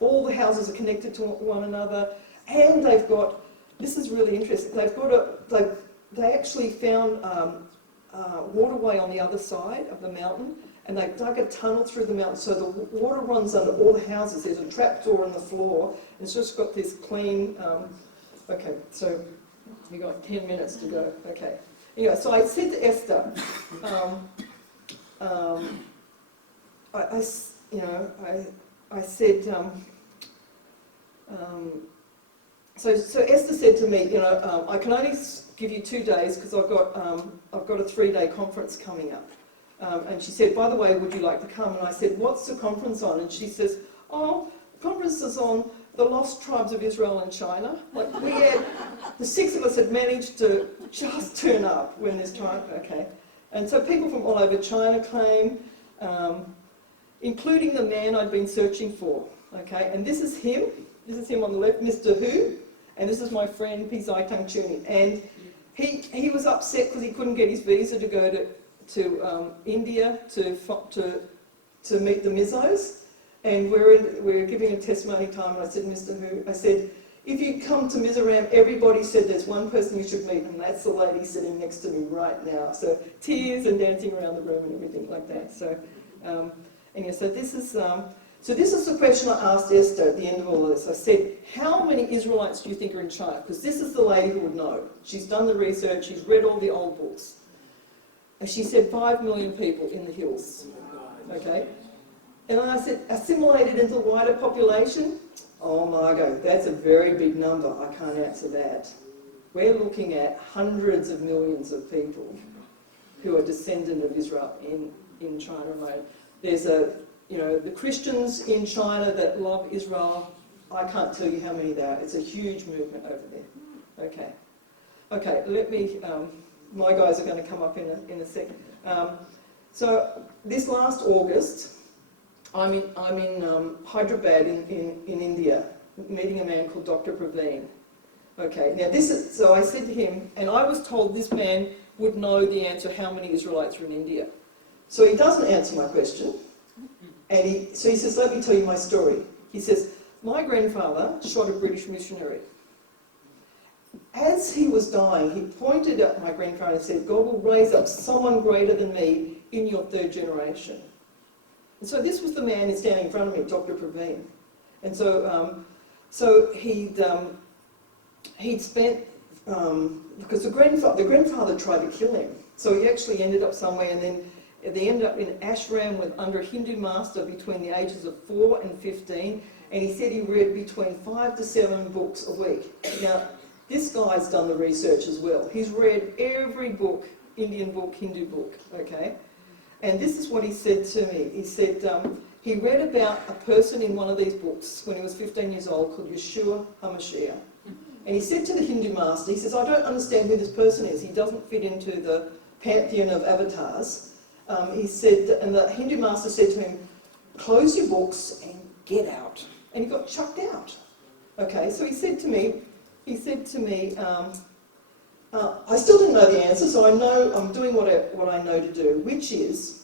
All the houses are connected to one another, and they've got. This is really interesting. They actually found a waterway on the other side of the mountain, and they dug a tunnel through the mountain so the water runs under all the houses. There's a trapdoor in the floor, and it's just got this clean. Okay, so we got 10 minutes to go. Okay. Anyway, so I said to Esther, I said. So Esther said to me, I can only give you 2 days because I've got a 3-day conference coming up. And she said, by the way, would you like to come? And I said, what's the conference on? And she says, oh, the conference is on the lost tribes of Israel and China. Like the 6 of us had managed to just turn up when this time, okay. And so people from all over China came, including the man I'd been searching for, okay. And this is him on the left, Mr. Hu. And this is my friend, Pisai Tangchuni. And he was upset because he couldn't get his visa to go to India to meet the Mizzos. And we're giving a testimony time. And I said, Mr. Hu, I said, if you come to Mizoram, everybody said there's one person you should meet, and that's the lady sitting next to me right now. So tears and dancing around the room and everything like that. So anyway, so this is the question I asked Esther at the end of all of this. I said, how many Israelites do you think are in China? Because this is the lady who would know. She's done the research, she's read all the old books. And she said 5 million people in the hills. Okay? And I said, assimilated into the wider population? Oh, Margot, that's a very big number. I can't answer that. We're looking at hundreds of millions of people who are descendant of Israel in China alone. There's the Christians in China that love Israel, I can't tell you how many there are. It's a huge movement over there. Okay, let me, my guys are going to come up in a second. So this last August, I'm in Hyderabad in India, meeting a man called Dr. Praveen. Okay, now so I said to him, and I was told this man would know the answer how many Israelites are in India. So he doesn't answer my question. And so he says, let me tell you my story. He says, my grandfather shot a British missionary. As he was dying, he pointed at my grandfather and said, God will raise up someone greater than me in your 3rd generation. And so this was the man who's standing in front of me, Dr. Praveen. And so he'd spent, because the grandfather tried to kill him. So he actually ended up somewhere, and then they ended up in ashram under a Hindu master between the ages of 4 and 15, and he said he read between 5 to 7 books a week. Now, this guy's done the research as well. He's read every book, Indian book, Hindu book, okay? And this is what he said to me. He said he read about a person in one of these books when he was 15 years old called Yeshua HaMashiach. And he said to the Hindu master, he says, I don't understand who this person is. He doesn't fit into the pantheon of avatars. He said, and the Hindu master said to him, close your books and get out. And he got chucked out. Okay, so he said to me, I still didn't know the answer, so I know I'm doing what I know to do, which is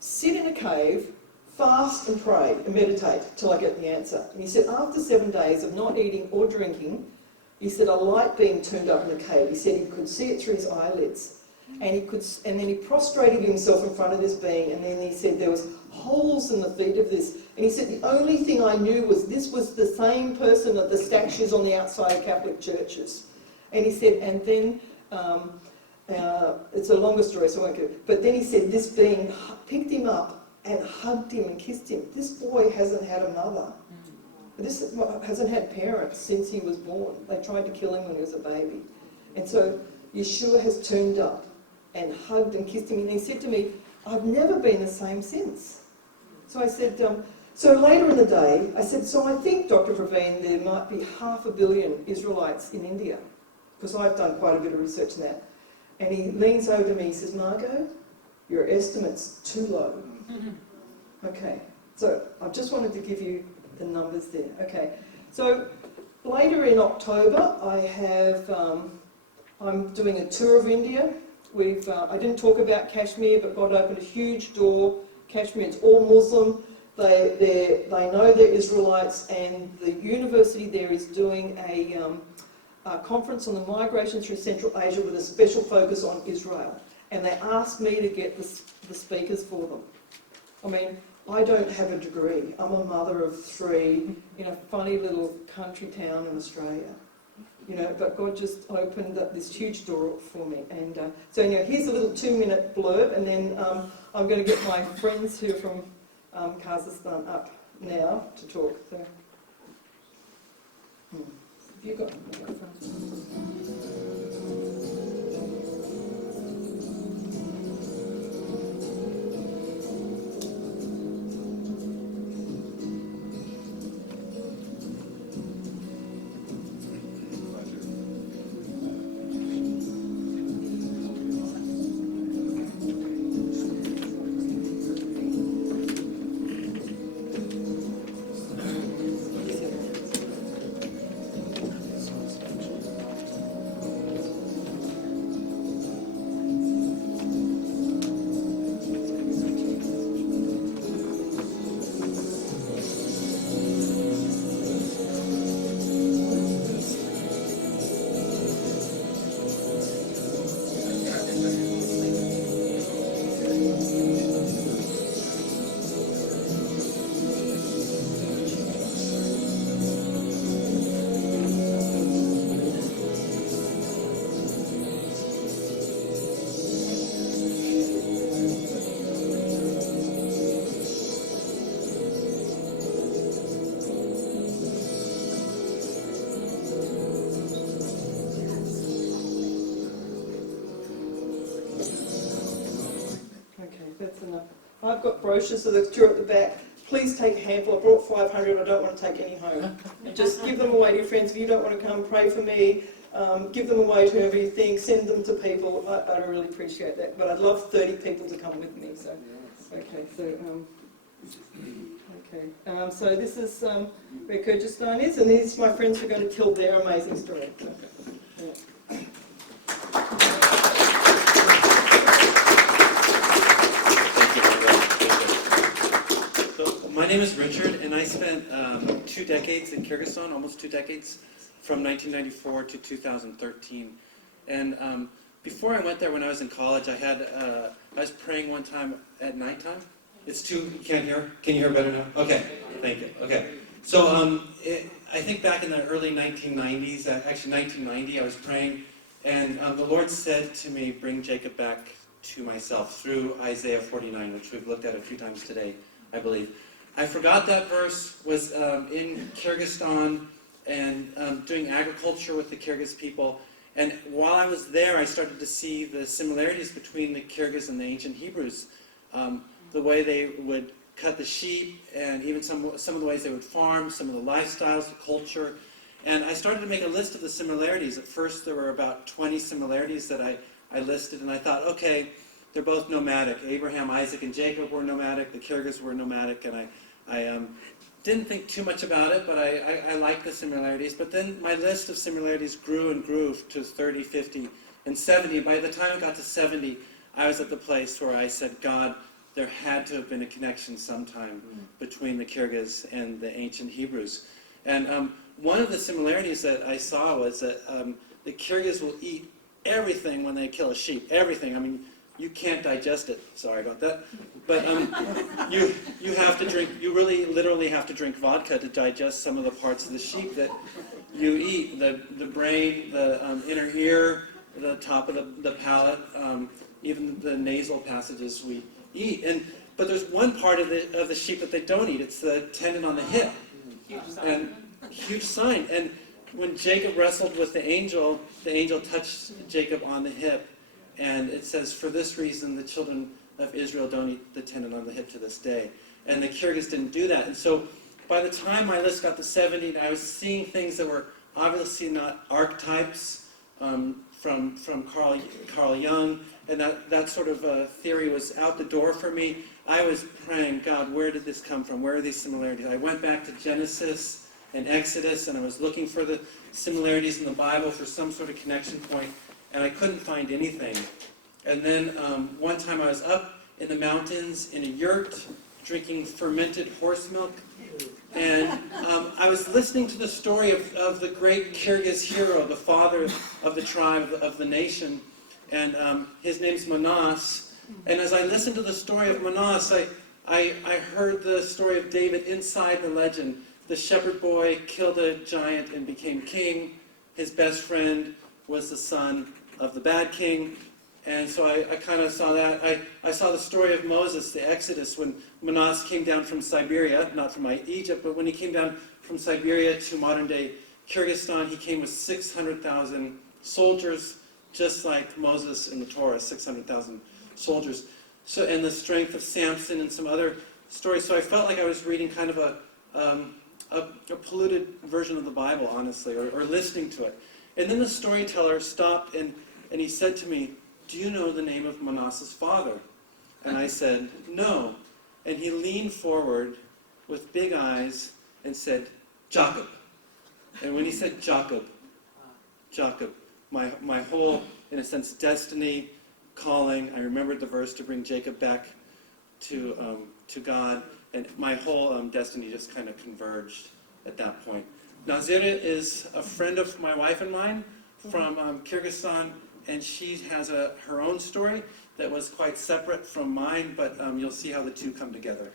sit in a cave, fast and pray and meditate till I get the answer. And he said after 7 days of not eating or drinking, he said a light being turned up in the cave. He said he could see it through his eyelids. And then he prostrated himself in front of this being, and then he said there was holes in the feet of this. And he said the only thing I knew was this was the same person that the statues on the outside of Catholic churches. And he said, and then, it's a longer story, so I won't go. But then he said this being picked him up and hugged him and kissed him. This boy hasn't had a mother. This hasn't had parents since he was born. They tried to kill him when he was a baby. And so Yeshua has turned up and hugged and kissed him, and he said to me, "I've never been the same since." So I said, so later in the day, I said, "So I think, Dr. Praveen, there might be 500 million Israelites in India," because I've done quite a bit of research in that. And he leans over to me, he says, "Margot, your estimate's too low." Okay, so I just wanted to give you the numbers there. Okay, so later in October, I'm doing a tour of India. I didn't talk about Kashmir, but God opened a huge door. Kashmir, it's all Muslim. They know they're Israelites, and the university there is doing a conference on the migration through Central Asia with a special focus on Israel. And they asked me to get the speakers for them. I mean, I don't have a degree. I'm a mother of 3 in a funny little country town in Australia. But God just opened up this huge door for me. And so here's a little 2-minute blurb, and then I'm going to get my friends who are from Kazakhstan up now to talk. So, have you got a microphone? That's enough. I've got brochures of the tour at the back. Please take a handful. I brought 500. I don't want to take any home. Just give them away to your friends. If you don't want to come, pray for me. Give them away to whoever you think. Send them to people. I really appreciate that. But I'd love 30 people to come with me. So, okay. So this is where Kyrgyzstan is, and these are my friends who are going to tell their amazing story. So, yeah. My name is Richard, and I spent 2 decades in Kyrgyzstan, almost 2 decades, from 1994 to 2013. And before I went there, when I was in college, I was praying one time at nighttime. It's too, you can't hear? Can you hear better now? Okay, thank you. Okay. So I think back in the early 1990s, actually 1990, I was praying, and the Lord said to me, "Bring Jacob back to myself," through Isaiah 49, which we've looked at a few times today, I believe. I forgot that verse, was in Kyrgyzstan and doing agriculture with the Kyrgyz people. And while I was there, I started to see the similarities between the Kyrgyz and the ancient Hebrews. The way they would cut the sheep, and even some of the ways they would farm, some of the lifestyles, the culture. And I started to make a list of the similarities. At first, there were about 20 similarities that I listed, and I thought, okay, they're both nomadic. Abraham, Isaac, and Jacob were nomadic. The Kyrgyz were nomadic, and I didn't think too much about it, but I liked the similarities. But then my list of similarities grew and grew to 30, 50, and 70. By the time I got to 70, I was at the place where I said, God, there had to have been a connection sometime between the Kyrgyz and the ancient Hebrews. And one of the similarities that I saw was that the Kyrgyz will eat everything when they kill a sheep. Everything. I mean, you can't digest it. Sorry about that. But you have to drink, you really literally have to drink vodka to digest some of the parts of the sheep that you eat. The brain, the inner ear, the top of the palate, even the nasal passages we eat. But there's one part of the sheep that they don't eat. It's the tendon on the hip. Huge sign. And when Jacob wrestled with the angel touched Jacob on the hip. and it says, for this reason, the children of Israel don't eat the tendon on the hip to this day. And the Kyrgyz didn't do that. And so by the time my list got to 70, I was seeing things that were obviously not archetypes from Carl Jung, and that sort of theory was out the door for me. I was praying, God, where did this come from? Where are these similarities? I went back to Genesis and Exodus, and I was looking for the similarities in the Bible for some sort of connection point, and I couldn't find anything. And then one time I was up in the mountains in a yurt, drinking fermented horse milk, and I was listening to the story of the great Kyrgyz hero, the father of the tribe, of the nation, and his name's Manasseh. And as I listened to the story of Manasseh, I heard the story of David inside the legend. The shepherd boy killed a giant and became king. His best friend was the son of the bad king. And so I kind of saw that. I saw the story of Moses, the Exodus, when Manasseh came down from Siberia, not from Egypt, but when he came down from Siberia to modern-day Kyrgyzstan, he came with 600,000 soldiers, just like Moses in the Torah, 600,000 soldiers. So, and the strength of Samson and some other stories. So I felt like I was reading kind of a polluted version of the Bible, honestly, or listening to it. And then the storyteller stopped and he said to me, do you know the name of Manasseh's father? And I said, no. And he leaned forward with big eyes and said, Jacob. And when he said Jacob, my whole, in a sense, destiny, calling, I remembered the verse to bring Jacob back to God, and my whole destiny just kind of converged at that point. Nazira is a friend of my wife and mine from Kyrgyzstan, and she has her own story that was quite separate from mine, but you'll see how the two come together.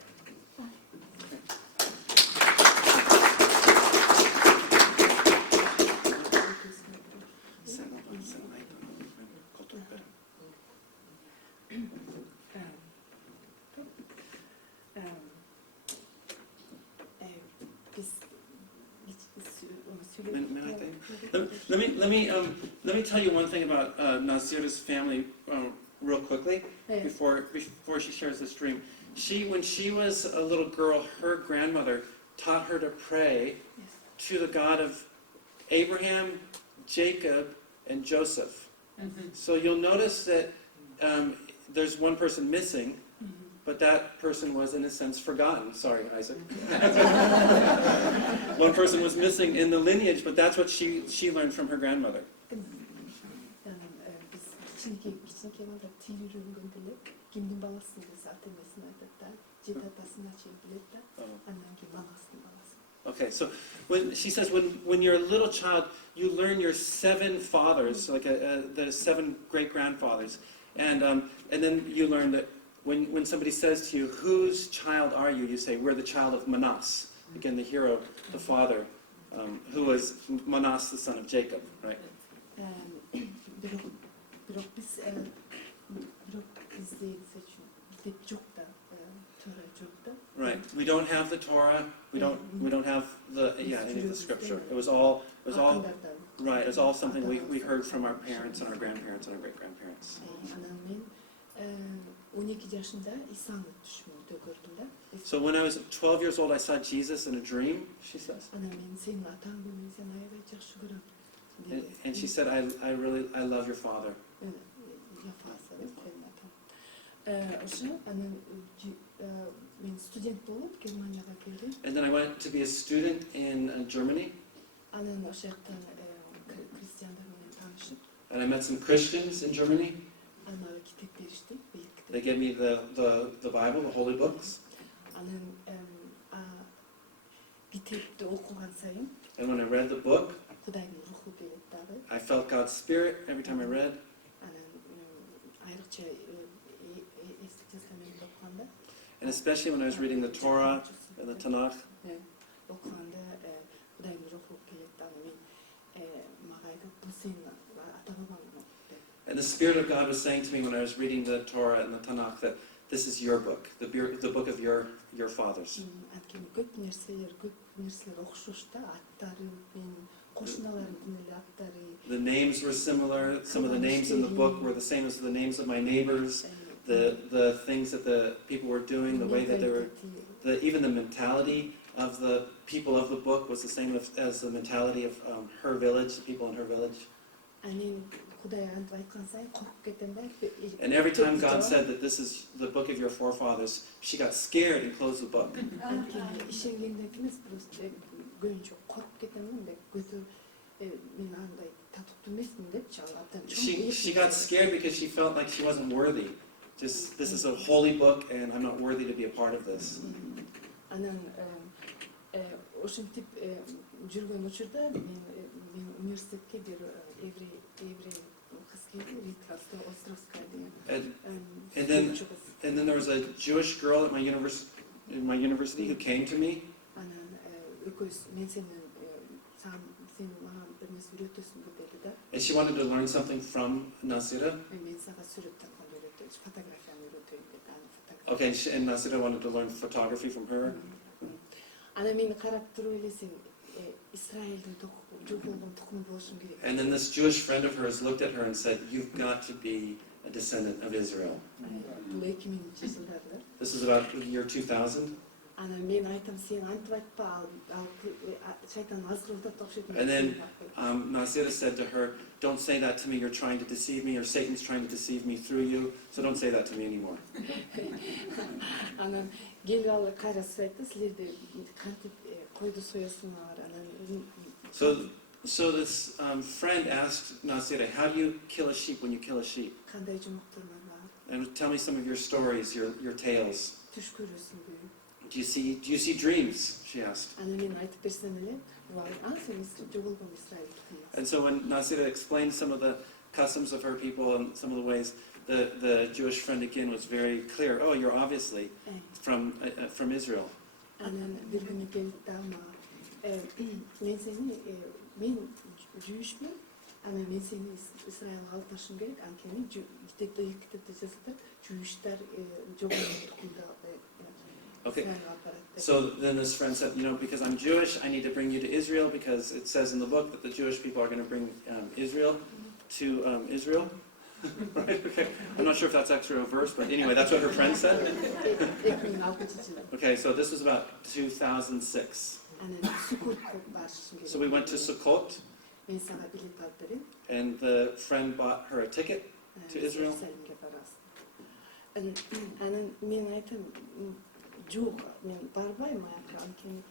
Let me tell you one thing about Nazira's family real quickly before she shares this dream. When she was a little girl, her grandmother taught her to pray to the God of Abraham, Jacob, and Joseph. Mm-hmm. So you'll notice that there's one person missing, but that person was, in a sense, forgotten. Sorry, Isaac. One person was missing in the lineage, but that's what she learned from her grandmother. Okay, so when she says when you're a little child, you learn your 7 fathers, like the 7 great-grandfathers, and then you learn that when somebody says to you, whose child are you? You say, we're the child of Manasseh. Again, the hero, the father, who was Manasseh, the son of Jacob, right? Right. We don't have the Torah. We don't have any of the scripture. It was all right. It was all something we heard from our parents and our grandparents and our great grandparents. So when I was 12 years old, I saw Jesus in a dream, she says. And she said, I love your father. And then I went to be a student in Germany. And I met some Christians in Germany. They gave me the Bible, the holy books. And when I read the book, I felt God's Spirit every time I read. And especially when I was reading the Torah and the Tanakh. And the Spirit of God was saying to me when I was reading the Torah and the Tanakh that this is your book, the book of your fathers. Кошуналардын эле аттары. The names were similar. Some of the names in the book were the same as the names of my neighbors. The things that the people were doing, the way that they were, even the mentality of the people of the book was the same as the mentality of her village, the people in her village. And every time God said that this is the book of your forefathers, she got scared and closed the book. She got scared because she felt like she wasn't worthy. Just, this is a holy book and I'm not worthy to be a part of this. Ошентип жүргөн учурда мен университетке бир еврей кыз келди, Рита Островская деген. And then there was a Jewish girl at my university who came to me. Анан экөөбүз мен сени сен мага бир нерсе үйрөтөсүң деп деди да. And she wanted to learn something from Nasira. Мен сага сүрөт тартканды үйрөтөйүн, фотографияны үйрөтөйүн деп аны Okay, and Nasira wanted to learn photography from her. Анан мени карап туруп эле сен Израилдин жоголгон тукуму болушуң керек. And then this Jewish friend of hers looked at her and said, "You've got to be a descendant of Israel." Бул 2000 жылдарда. This is about the year 2000. Анан мен айтам, сен антип айтпа, ал шайтан азгырылдап окшойт. And then Nasira said to her, "Don't say that to me. You're trying to deceive me, or Satan's trying to deceive me through you. So don't say that to me anymore." Анан келип ал кайра айтты, силерде кантип койду соесуңар. Анан So this friend asked Nasira, "How do you kill a sheep when you kill a sheep? кандай жумуктарыңар бар? And tell me some of your stories, your tales. Түш көрөсүңбү?" Do you see dreams?" She asked. Анан мен айтып берсем эле, сен жоголгон Израиль тукуму. And so when Nasira explained some of the customs of her people and some of the ways, the Jewish friend again was very clear. "Oh, you're obviously from Israel." Анан бир күнү келип дагы мен сени мен жүйүшмүн. Анан мен сени Израилга алып барышым керек. Анткени китепте жазылат, жүйүштөр жоголгон тукумда. Okay. So then this friend said, "Because I'm Jewish, I need to bring you to Israel because it says in the book that the Jewish people are going to bring Israel to Israel." Right? Okay. I'm not sure if that's actually a verse, but anyway, that's what her friend said. Okay, so this was about 2006. So we went to Sukkot, and the friend bought her a ticket to Israel. Жок, мен барбайм аяка, анткени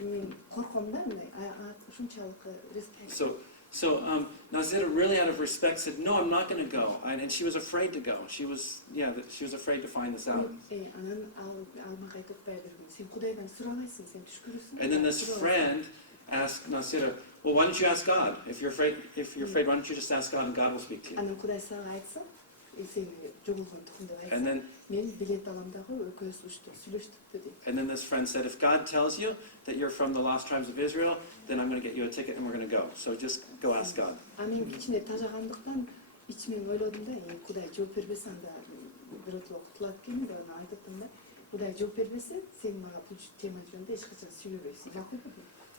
мен корком да, ушунчалык риск. So Nazira, really out of respect, said, "No, I'm not going to go," and she was afraid to go. She was afraid to find this out. And then this friend asked Nazira, "Well, why don't you ask God? If you're afraid, why don't you just ask God and God will speak to you?" And then this friend said, "If God tells you that you're from the lost tribes of Israel, then I'm going to get you a ticket and we're going to go. So just go ask God."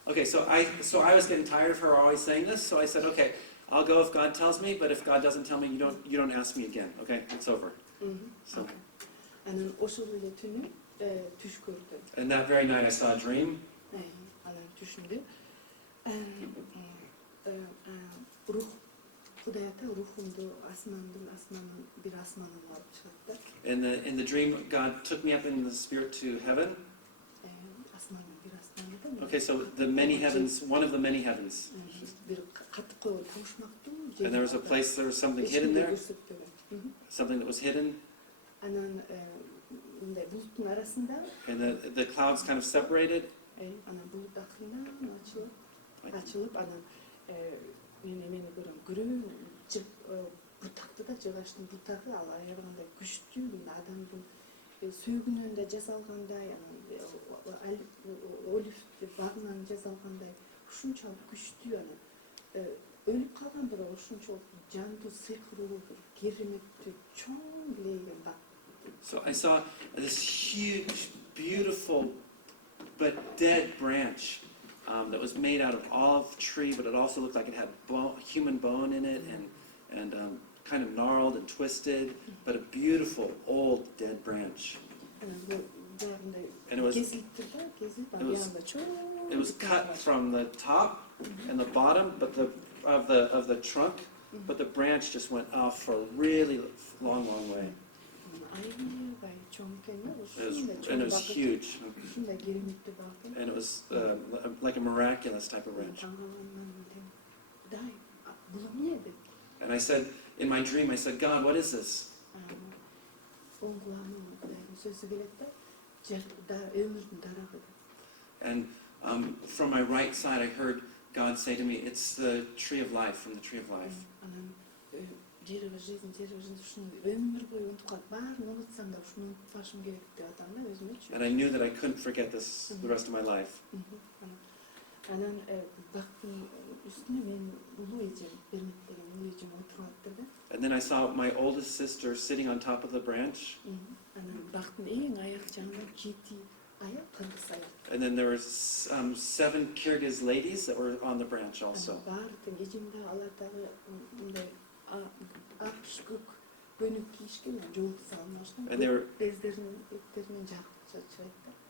Okay, so I was getting tired of her always saying this, so I said, "Okay, I'll go if God tells me, but if God doesn't tell me, you don't ask me again. Okay, it's over." So. And that very night I saw a dream. In the dream, God took me up in the spirit to heaven. Okay, so the many heavens, one of the many heavens. And there was a place, there was something hidden there. Something that was hidden. And the clouds kind of separated. Сөйгүнүндө жасалгандай, олив багынан жасалгандай, ушунчалык күчтүү анан өлүп калган бирок ушунчалык жандуу сыйкыруу, кереметтүү чоң лейген баг. So I saw this huge, beautiful, but dead branch that was made out of olive tree, but it also looked like it had human bone in it, and kind of gnarled and twisted, but a beautiful old dead branch. And it was cut from the top and the bottom, but of the trunk, but the branch just went off for a really long way. And it was huge. And it was like a miraculous type of branch. And I said, in my dream, I said, God, what is this? And from my right side, I heard God say to me, it's the tree of life, from the tree of life. And I knew that I couldn't forget this the rest of my life. And then I saw my oldest sister sitting on top of the branch. And then there were 7 Kyrgyz ladies that were on the branch also.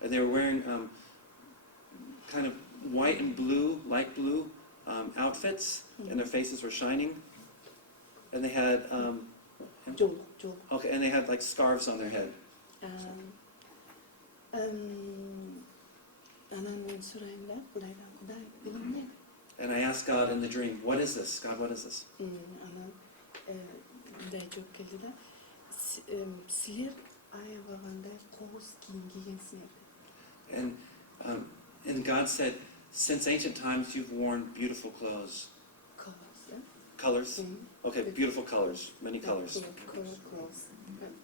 And they were wearing kind of white and blue, light blue outfits, and their faces were shining. And they had okay, and they had like scarves on their head. And I asked God in the dream, what is this? God, what is this? And God said, since ancient times you've worn beautiful clothes. Colors? Okay, beautiful colors, many colors.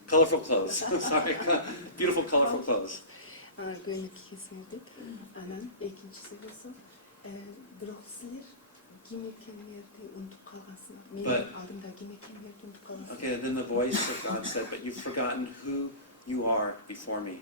Colorful clothes. Sorry, beautiful colorful clothes. But, okay, then the voice of God said, but you've forgotten who you are before me.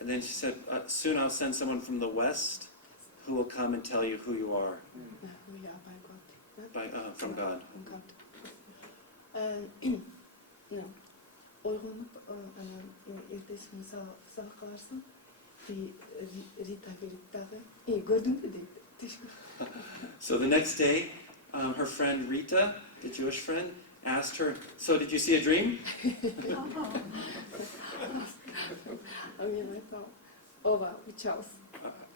And then she said, soon I'll send someone from the west who will come and tell you who you are. From God. So the next day, her friend Rita, the Jewish friend, asked her, so did you see a dream?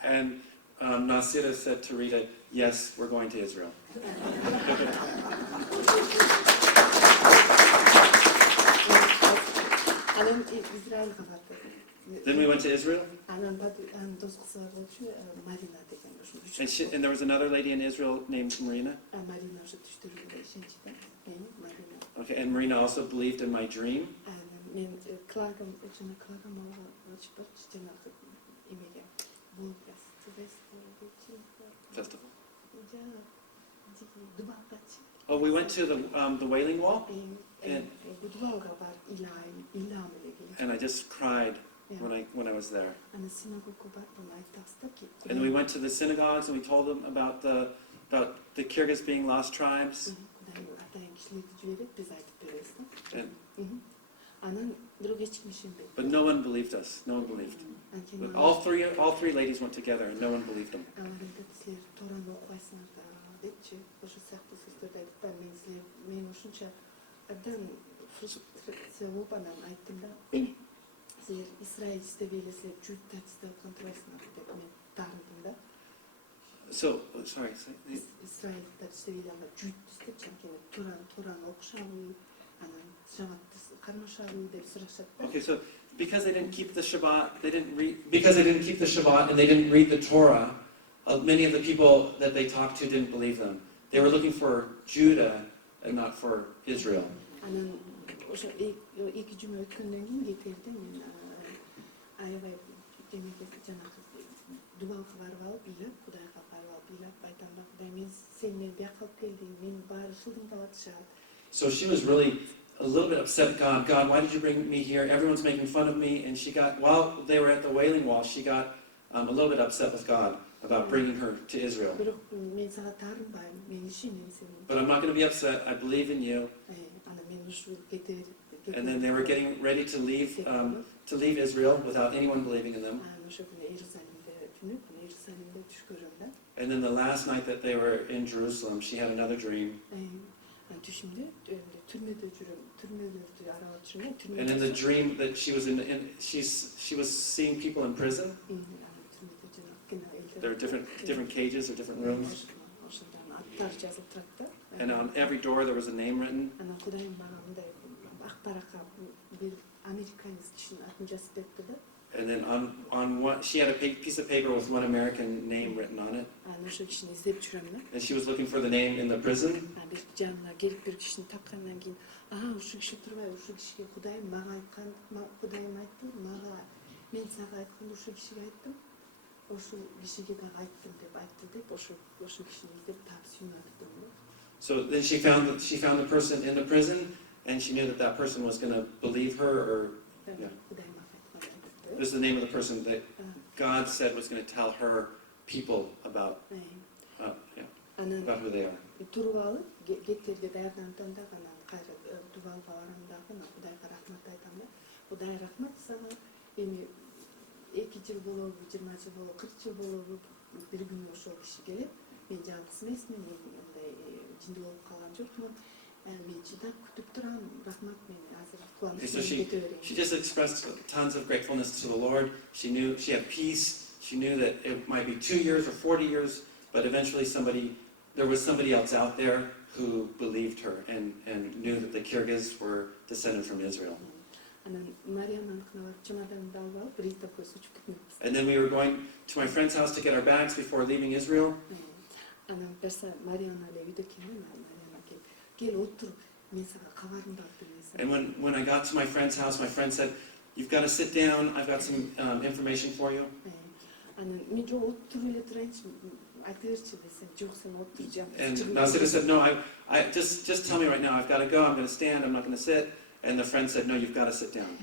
And Nasira said to Rita, yes, we're going to Israel. Then we went to Israel. And there was another lady in Israel named Marina. Okay, and Marina also believed in my dream. Festival. Oh, we went to the Wailing Wall, and I just cried when I was there. And we went to the synagogues and we told them about the Kyrgyz being lost tribes. But no one believed us. No one believed. But all three ladies went together and no one believed them. So, sorry. Okay, so because they didn't keep the Shabbat, and they didn't read the Torah, many of the people that they talked to didn't believe them. They were looking for Judah and not for Israel. мен бияка алып келдиң, мени баары шылдыңдап атышат. So she was really a little bit upset at God. God, why did you bring me here? Everyone's making fun of me. And she got, while they were at the Wailing Wall, she got a little bit upset with God about bringing her to Israel. Бирок мен сага таарынбайм, мен ишенем сени. But I'm not going to be upset. I believe in you. Ана мен ушул кетер. And then they were getting ready to leave Israel without anyone believing in them. Ошо күнү Иерусалимде түнүп, Иерусалимде түш көрөм да. And then the last night that they were in Jerusalem, she had another dream. Түшүмдө түрмөдө жүрөм, түрмөлөрдү аралап жүрөм. And in the dream that she was in she was seeing people in prison. There were different cages or different rooms. And on every door there was a name written. And then on one, she had a piece of paper with one American name written on it. And she was looking for the name in the prison. So then she found the person in the prison, and she knew that person was going to believe her, or yeah. This is the name of the person that God said was going to tell her people about about who they are. So she just expressed tons of gratefulness to the Lord. She knew she had peace. She knew that it might be 2 years or 40 years, but eventually there was somebody else out there who believed her and knew that the Kyrgyz were descended from Israel. And then we were going to my friend's house to get our bags before leaving Israel. And when I got to my friend's house, my friend said, "You've got to sit down. I've got some information for you." And Nasira said, "No, I just tell me right now. I've got to go. I'm going to stand. I'm not going to sit." And the friend said, "No, you've got to sit down."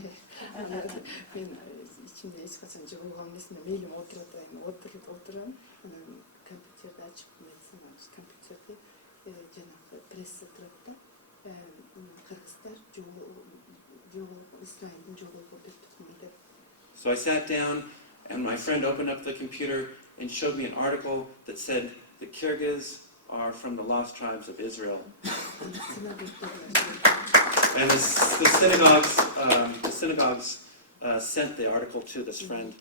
So I sat down, and my friend opened up the computer and showed me an article that said the Kyrgyz are from the lost tribes of Israel. And the synagogues sent the article to this friend.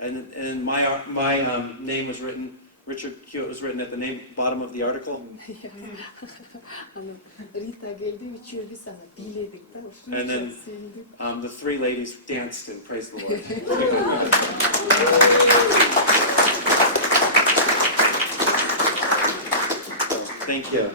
And my name was written. Richard Hewitt was written at the bottom of the article. And then the three ladies danced and praised the Lord. So, thank you.